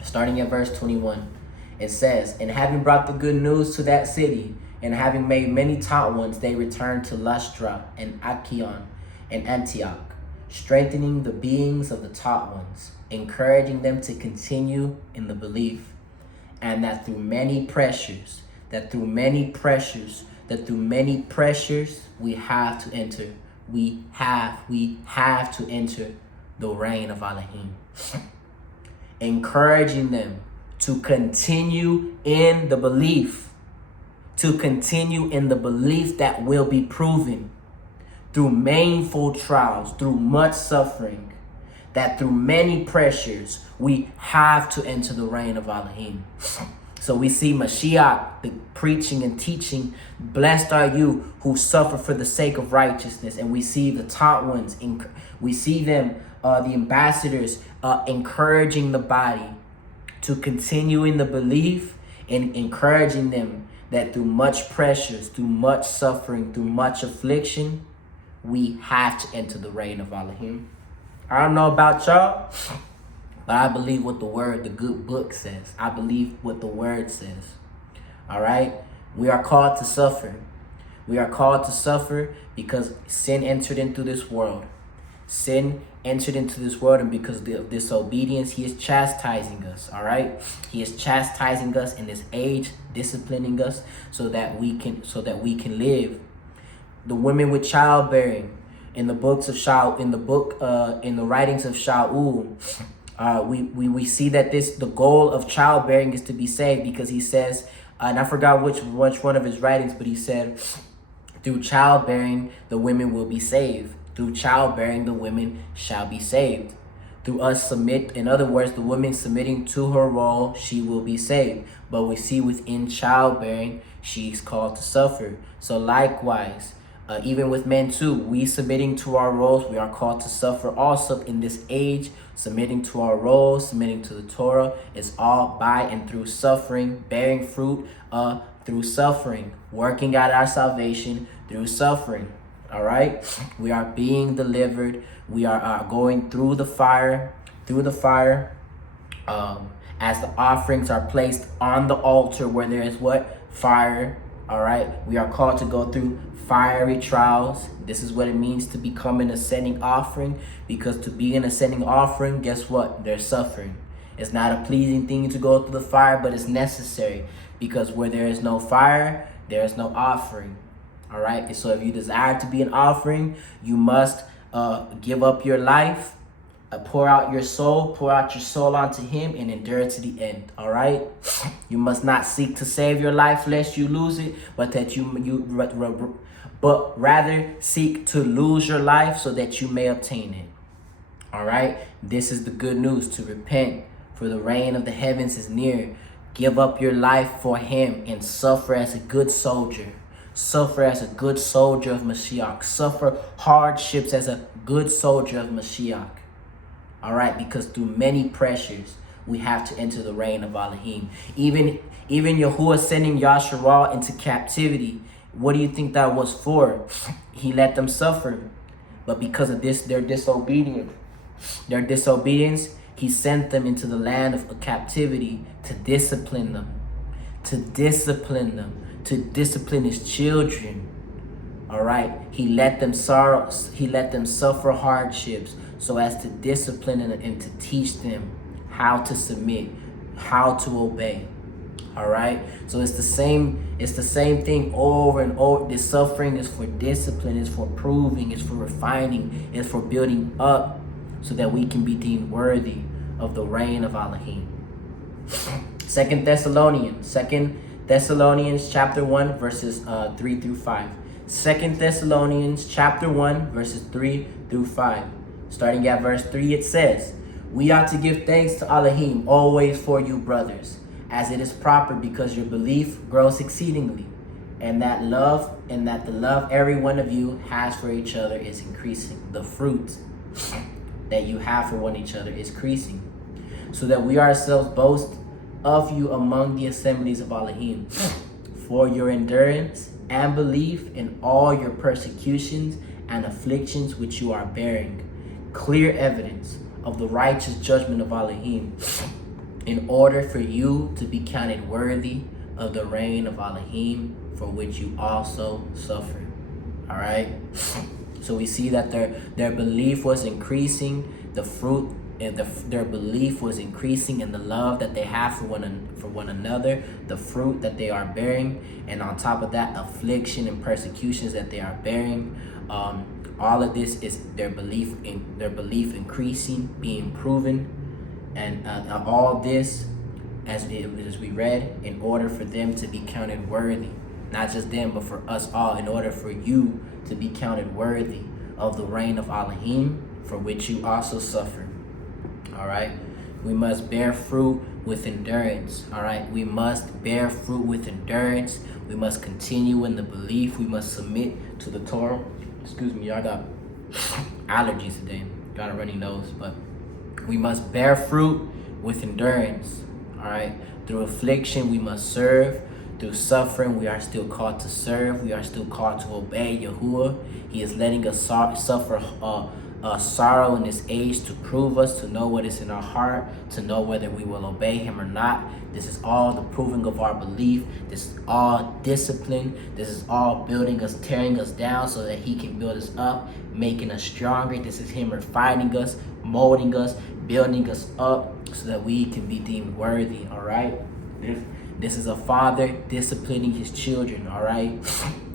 Starting at verse 21. It says, and having brought the good news to that city, and having made many taught ones, they returned to Lystra and Iconium and Antioch, strengthening the beings of the taught ones, encouraging them to continue in the belief, and that through many pressures, we have to enter. We have to enter the reign of Elohim. Encouraging them to continue in the belief, that will be proven through manifold trials, through much suffering, that through many pressures, we have to enter the reign of Elohim. So we see Mashiach, the preaching and teaching, blessed are you who suffer for the sake of righteousness. And we see the taught ones, we see them, the ambassadors, encouraging the body to continue in the belief and encouraging them that through much pressures, through much suffering, through much affliction, we have to enter the reign of Elohim. I don't know about y'all, but I believe what the word, the good book says. I believe what the word says. All right? We are called to suffer. We are called to suffer because sin entered into this world. Sin entered into this world, and because of disobedience, he is chastising us. All right? He is chastising us in this age, disciplining us so that we can live. The women with childbearing in the books of in the writings of Shaul, we see that the goal of childbearing is to be saved, because he says, and I forgot which one of his writings, but he said, through childbearing the women will be saved. Through childbearing the women shall be saved. Through us in other words, the woman submitting to her role, she will be saved. But we see within childbearing, she's called to suffer. So likewise, even with men too, we submitting to our roles, we are called to suffer also in this age. Submitting to our roles, submitting to the Torah is all by and through suffering, bearing fruit through suffering, working out our salvation through suffering. All right, we are being delivered. We are going through the fire, as the offerings are placed on the altar where there is what? Fire. All right, we are called to go through fiery trials. This is what it means to become an ascending offering, because to be an ascending offering, guess what? There's suffering. It's not a pleasing thing to go through the fire, but it's necessary, because where there is no fire, there is no offering. All right, and so if you desire to be an offering, you must give up your life, pour out your soul onto him, and endure to the end. All right, you must not seek to save your life lest you lose it, but rather seek to lose your life so that you may obtain it. All right, this is the good news: to repent, for the reign of the heavens is near. Give up your life for him and suffer as a good soldier. Suffer as a good soldier of Mashiach. Suffer hardships as a good soldier of Mashiach. All right, because through many pressures, we have to enter the reign of Elohim. Even Yahuwah sending Yasharal into captivity, what do you think that was for? He let them suffer. But because of their disobedience, he sent them into the land of captivity to discipline them. To discipline his children. All right, he let them suffer hardships so as to discipline and to teach them how to submit, how to obey. All right, so it's the same thing over and over. This suffering is for discipline, it's for proving, it's for refining, it's for building up, so that we can be deemed worthy of the reign of Elohim. 2 Thessalonians chapter 1 verses 3 through 5. 2 Thessalonians chapter 1 verses 3 through 5. Starting at verse 3, it says, "We ought to give thanks to Elohim always for you, brothers, as it is proper, because your belief grows exceedingly, and that the love every one of you has for each other is increasing." The fruit that you have for one each other is increasing, so that we ourselves boast of you among the assemblies of Elohim, for your endurance and belief in all your persecutions and afflictions which you are bearing, clear evidence of the righteous judgment of Elohim, in order for you to be counted worthy of the reign of Elohim, for which you also suffer. All right, so we see that their belief was increasing, the fruit. Their belief was increasing in the love that they have for one another, the fruit that they are bearing, and on top of that, affliction and persecutions that they are bearing. All of this is their belief increasing, being proven, and all this, as we read, in order for them to be counted worthy, not just them, but for us all, in order for you to be counted worthy of the reign of Elohim, for which you also suffer. All right, We must bear fruit with endurance, all right? We must bear fruit with endurance. We must continue in the belief. We must submit to the Torah. Excuse me, y'all got allergies today. Got a runny nose, but we must bear fruit with endurance, all right? Through affliction, we must serve. Through suffering, we are still called to serve. We are still called to obey Yahuwah. He is letting us suffer sorrow in this age to prove us, to know what is in our heart, to know whether we will obey him or not. This is all the proving of our belief. This is all discipline. This is all building us, tearing us down so that he can build us up, making us stronger. This is him refining us, molding us, building us up so that we can be deemed worthy, all right? This is a father disciplining his children, all right?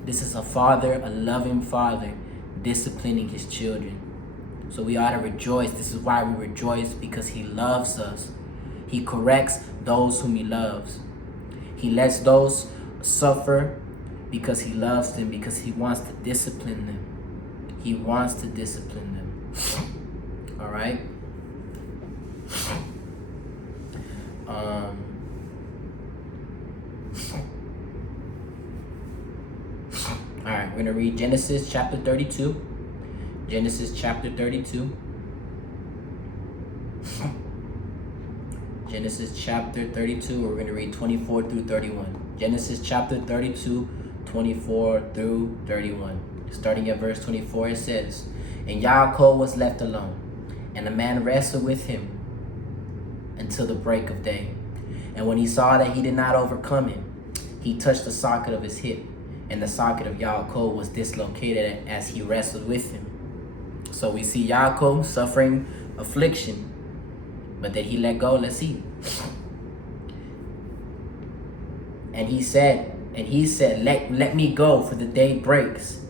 This is a father, a loving father, disciplining his children. So we ought to rejoice. This is why we rejoice, because he loves us. He corrects those whom he loves. He lets those suffer because he loves them, because he wants to discipline them. He wants to discipline them. All right? All right, we're going to read Genesis chapter 32. Genesis chapter 32. Genesis chapter 32, we're going to read 24 through 31. Genesis chapter 32, 24 through 31. Starting at verse 24, it says, And Yaakov was left alone, and a man wrestled with him until the break of day. And when he saw that he did not overcome him, he touched the socket of his hip, and the socket of Yaakov was dislocated as he wrestled with him. So we see Yaakov suffering affliction, but that he let go. Let's see. And he said, let me go, for the day breaks.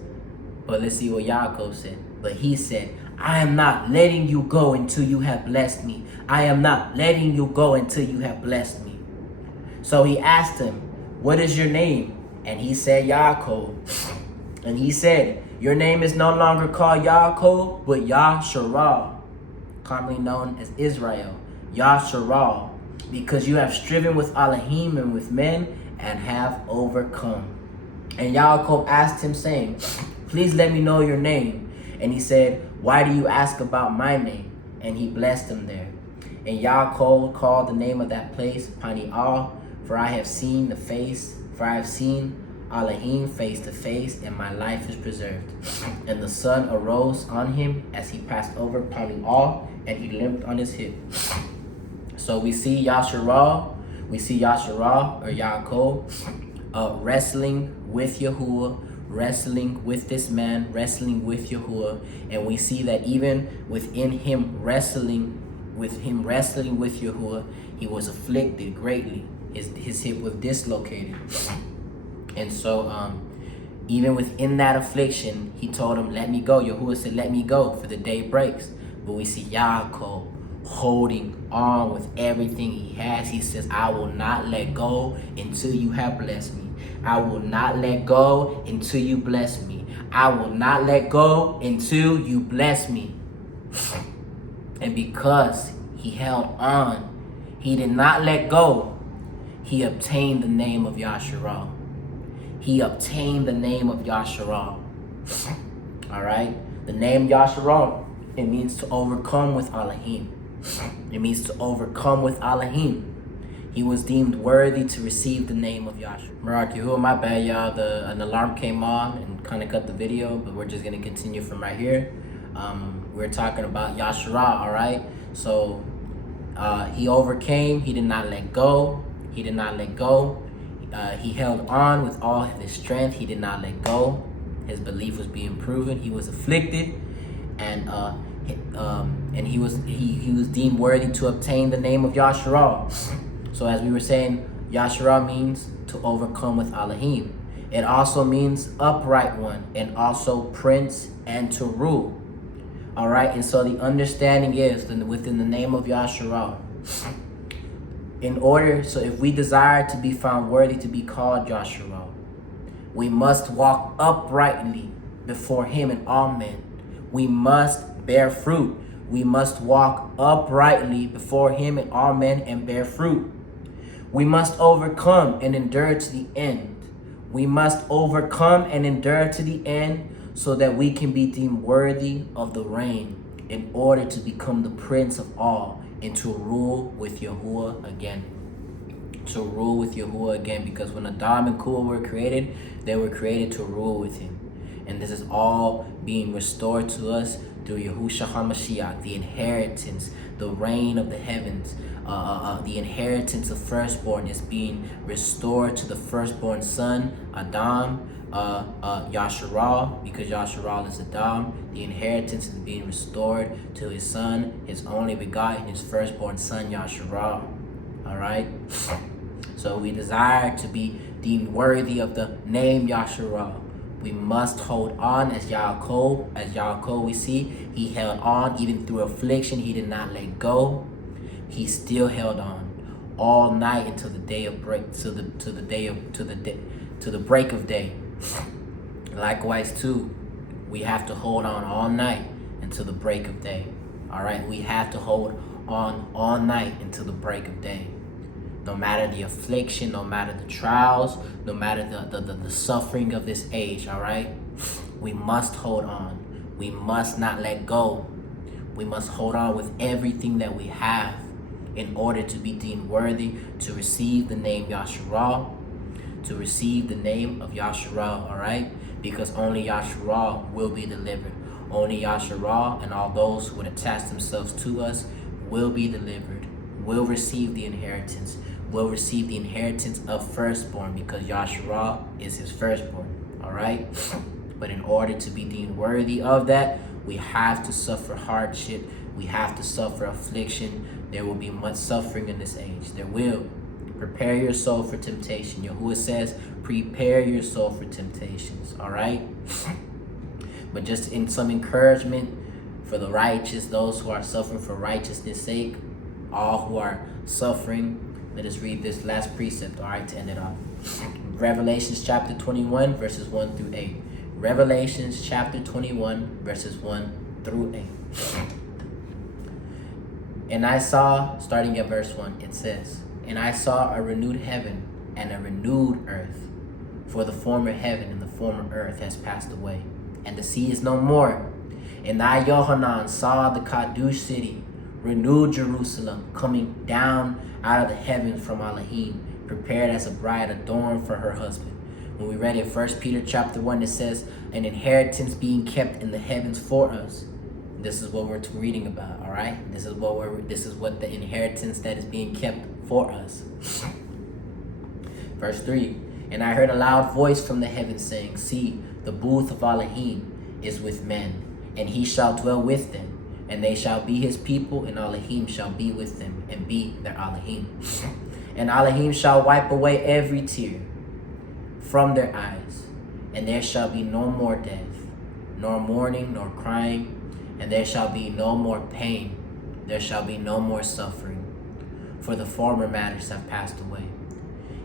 But let's see what Yaakov said. But he said, I am not letting you go until you have blessed me. I am not letting you go until you have blessed me. So he asked him, what is your name? And he said, Yaakov. And he said, your name is no longer called Yaakov, but Yasharal, commonly known as Israel. Yasharal, because you have striven with Elohim and with men and have overcome. And Yaakov asked him, saying, please let me know your name. And he said, why do you ask about my name? And he blessed him there. And Yaakov called the name of that place Peniel, for I have seen Elohim face to face, and my life is preserved. And the sun arose on him as he passed over Peniel, and he limped on his hip. So we see Yasharal or Yaakov wrestling with Yahuwah, wrestling with this man, wrestling with Yahuwah, and we see that even within him wrestling with Yahuwah, he was afflicted greatly. His hip was dislocated. And so even within that affliction, he told him, let me go. Yahuwah said, let me go, for the day breaks. But we see Yaakov holding on with everything he has. He says, I will not let go until you have blessed me. I will not let go until you bless me. I will not let go until you bless me. And because he held on, he did not let go, he obtained the name of Yasharal. He obtained the name of Yasharal. All right? The name Yasharal, it means to overcome with Elohim. It means to overcome with Elohim. He was deemed worthy to receive the name of Yahshua. Mathew, my bad, y'all. An alarm came on and kind of cut the video, but we're just going to continue from right here. We're talking about Yasharal, all right? So he overcame. He did not let go. He did not let go. He held on with all of his strength. He did not let go. His belief was being proven. He was afflicted, and he was deemed worthy to obtain the name of Yasharal. So as we were saying, Yasharal means to overcome with Elohim. It also means upright one, and also prince and to rule. All right, and so the understanding is that within the name of Yasharal, so if we desire to be found worthy to be called Yasharal, we must walk uprightly before him and all men. We must bear fruit. We must walk uprightly before him and all men and bear fruit. We must overcome and endure to the end. We must overcome and endure to the end so that we can be deemed worthy of the reign in order to become the prince of all and to rule with Yahuwah again. To rule with Yahuwah again, because when Adam and Chuah were created, they were created to rule with him. And this is all being restored to us through Yahushua HaMashiach, the inheritance, the reign of the heavens, the inheritance of firstborn is being restored to the firstborn son, Adam, Yasharal, because Yasharal is Adam. The inheritance is being restored to his son, his only begotten, his firstborn son, Yasharal. All right? So we desire to be deemed worthy of the name Yasharal. We must hold on as Yaakov we see, he held on even through affliction. He did not let go. He still held on all night until the day of break, to the break of day. Likewise too, we have to hold on all night until the break of day. All right, we have to hold on all night until the break of day. No matter the affliction, no matter the trials, no matter the suffering of this age, all right? We must hold on. We must not let go. We must hold on with everything that we have in order to be deemed worthy to receive the name Yasharal, to receive the name of Yasharal, all right? Because only Yasharal will be delivered. Only Yasharal and all those who would attach themselves to us will be delivered, will receive the inheritance, will receive the inheritance of firstborn, because Yasharal is his firstborn, all right? But in order to be deemed worthy of that, we have to suffer hardship. We have to suffer affliction. There will be much suffering in this age. There will. Prepare your soul for temptation. Yahuwah says, prepare your soul for temptations, all right? But just in some encouragement for the righteous, those who are suffering for righteousness' sake, all who are suffering, let us read this last precept, all right, to end it off. Revelations chapter 21, verses 1 through 8. Revelations chapter 21, verses 1 through 8. And I saw, starting at verse 1, it says, and I saw a renewed heaven and a renewed earth, for the former heaven and the former earth has passed away, and the sea is no more. And I, Yohanan, saw the Kadosh city, renewed Jerusalem, coming down out of the heavens from Elohim, prepared as a bride adorned for her husband. When we read in 1 Peter chapter 1, it says, an inheritance being kept in the heavens for us. This is what we're reading about, all right? This is what the inheritance that is being kept for us. Verse 3, and I heard a loud voice from the heavens saying, see, the booth of Elohim is with men, and he shall dwell with them, and they shall be his people, and Elohim shall be with them, and be their Elohim. And Elohim shall wipe away every tear from their eyes, and there shall be no more death, nor mourning, nor crying, and there shall be no more pain, there shall be no more suffering, for the former matters have passed away.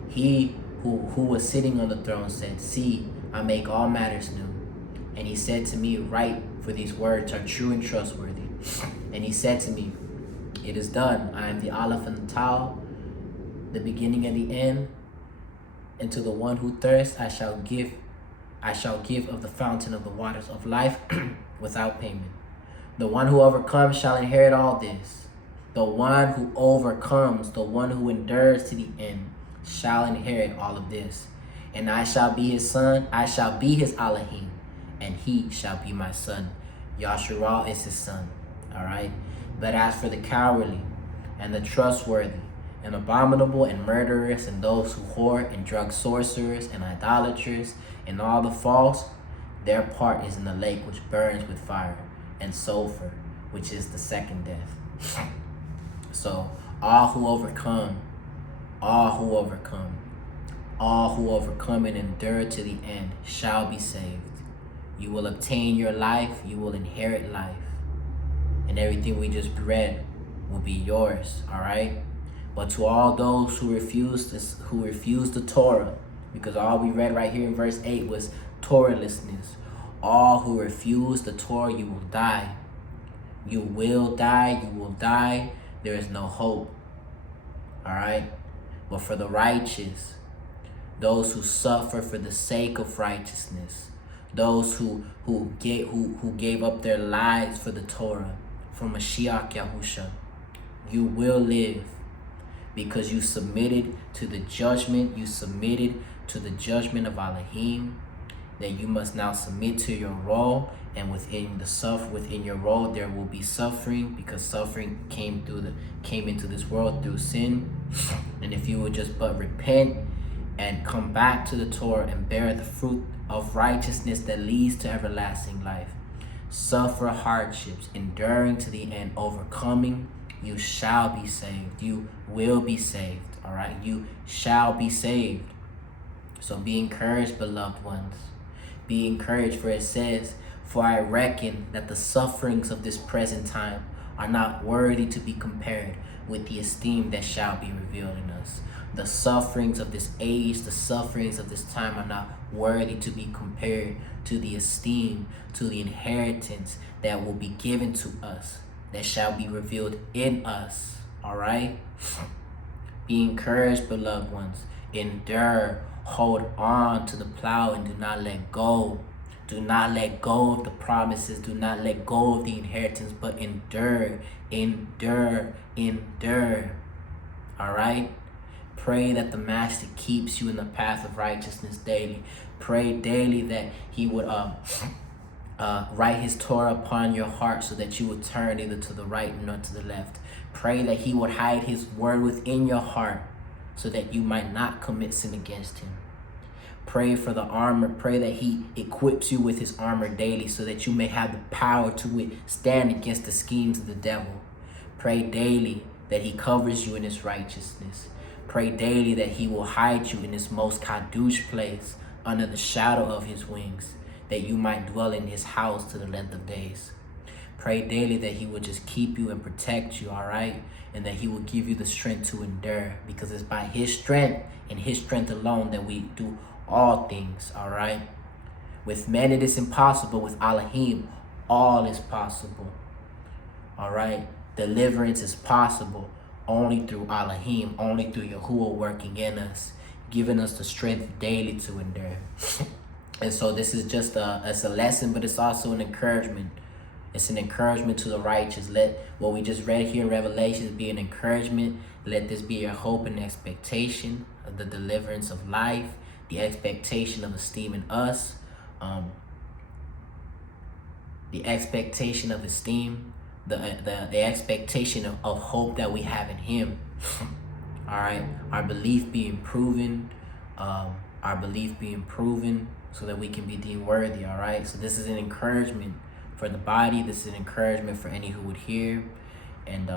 He who was sitting on the throne said, see, I make all matters new. And he said to me, write, for these words are true and trustworthy. And he said to me, it is done. I am the Aleph and the Tau, the beginning and the end. And to the one who thirsts, I shall give of the fountain of the waters of life without payment. The one who overcomes shall inherit all this. The one who overcomes, the one who endures to the end, shall inherit all of this. And I shall be his son, I shall be his Elohim, and he shall be my son. Yasharal is his son, all right? But as for the cowardly and the trustworthy and abominable and murderers and those who whore and drug sorcerers and idolaters and all the false, their part is in the lake which burns with fire and sulfur, which is the second death. So all who overcome and endure to the end shall be saved. You will obtain your life, you will inherit life, and everything we just read will be yours, all right? But to all those who refuse the Torah, because all we read right here in verse 8 was Torahlessness. All who refuse the Torah, you will die. You will die. You will die. There is no hope. All right? But for the righteous, those who suffer for the sake of righteousness, those who gave up their lives for the Torah, for Mashiach Yahusha, you will live because you submitted to the judgment. You submitted to the judgment of Elohim, that you must now submit to your role, and within your role there will be suffering, because suffering came into this world through sin. And if you would just but repent and come back to the Torah and bear the fruit of righteousness that leads to everlasting life, suffer hardships, enduring to the end, overcoming, you shall be saved. You will be saved. All right, you shall be saved. So be encouraged, beloved ones. Be encouraged, for it says, for I reckon that the sufferings of this present time are not worthy to be compared with the esteem that shall be revealed in us. The sufferings of this age, the sufferings of this time are not worthy to be compared to the esteem, to the inheritance that will be given to us, that shall be revealed in us. All right? Be encouraged, beloved ones. Endure. Hold on to the plow and do not let go. Do not let go of the promises. Do not let go of the inheritance, but endure, endure, endure. All right? Pray that the Master keeps you in the path of righteousness daily. Pray daily that he would write his Torah upon your heart, so that you would turn neither to the right nor to the left. Pray that he would hide his word within your heart, so that you might not commit sin against him. Pray for the armor. Pray that he equips you with his armor daily, so that you may have the power to withstand against the schemes of the devil. Pray daily that he covers you in his righteousness. Pray daily that he will hide you in his most kadosh place, under the shadow of his wings, that you might dwell in his house to the length of days. Pray daily that he will just keep you and protect you, all right? And that he will give you the strength to endure, because it's by his strength and his strength alone that we do all things, all right? With men it is impossible. With Elohim, all is possible, all right? Deliverance is possible only through Elohim, only through Yahuwah working in us, giving us the strength daily to endure. And so this is just it's a lesson, but it's also an encouragement. It's an encouragement to the righteous. Let what we just read here in Revelations be an encouragement. Let this be your hope and expectation of the deliverance of life, the expectation of esteem in us, the expectation of esteem, the expectation of hope that we have in him. All right, our belief being proven, so that we can be deemed worthy. All right, so this is an encouragement for the body. This is an encouragement for any who would hear. And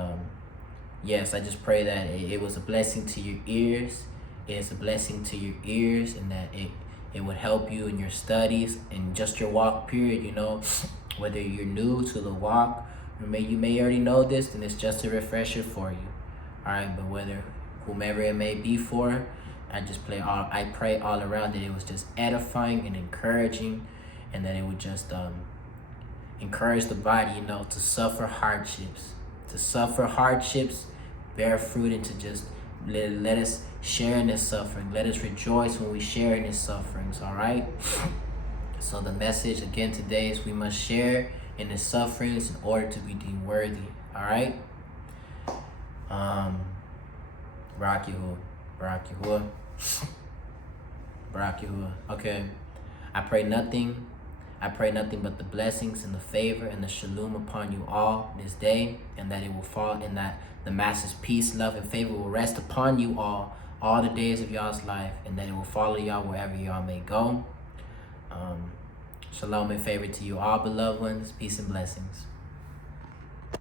yes, I just pray that it was a blessing to your ears. It's a blessing to your ears, and that it would help you in your studies and just your walk period. You know, whether you're new to the walk, or you may already know this, then it's just a refresher for you. All right, but whether whomever it may be for, I pray all around that it was just edifying and encouraging, and that it would just encourage the body, you know, to suffer hardships, bear fruit, and to just let us share in this suffering. Let us rejoice when we share in his sufferings. All right. So the message again today is we must share in his sufferings in order to be deemed worthy. All right. Barak Yahuwah. Okay. I pray nothing but the blessings and the favor and the shalom upon you all this day, and that it will fall, and that the Master's peace, love, and favor will rest upon you all the days of y'all's life, and that it will follow y'all wherever y'all may go. Shalom and favor to you all, beloved ones. Peace and blessings.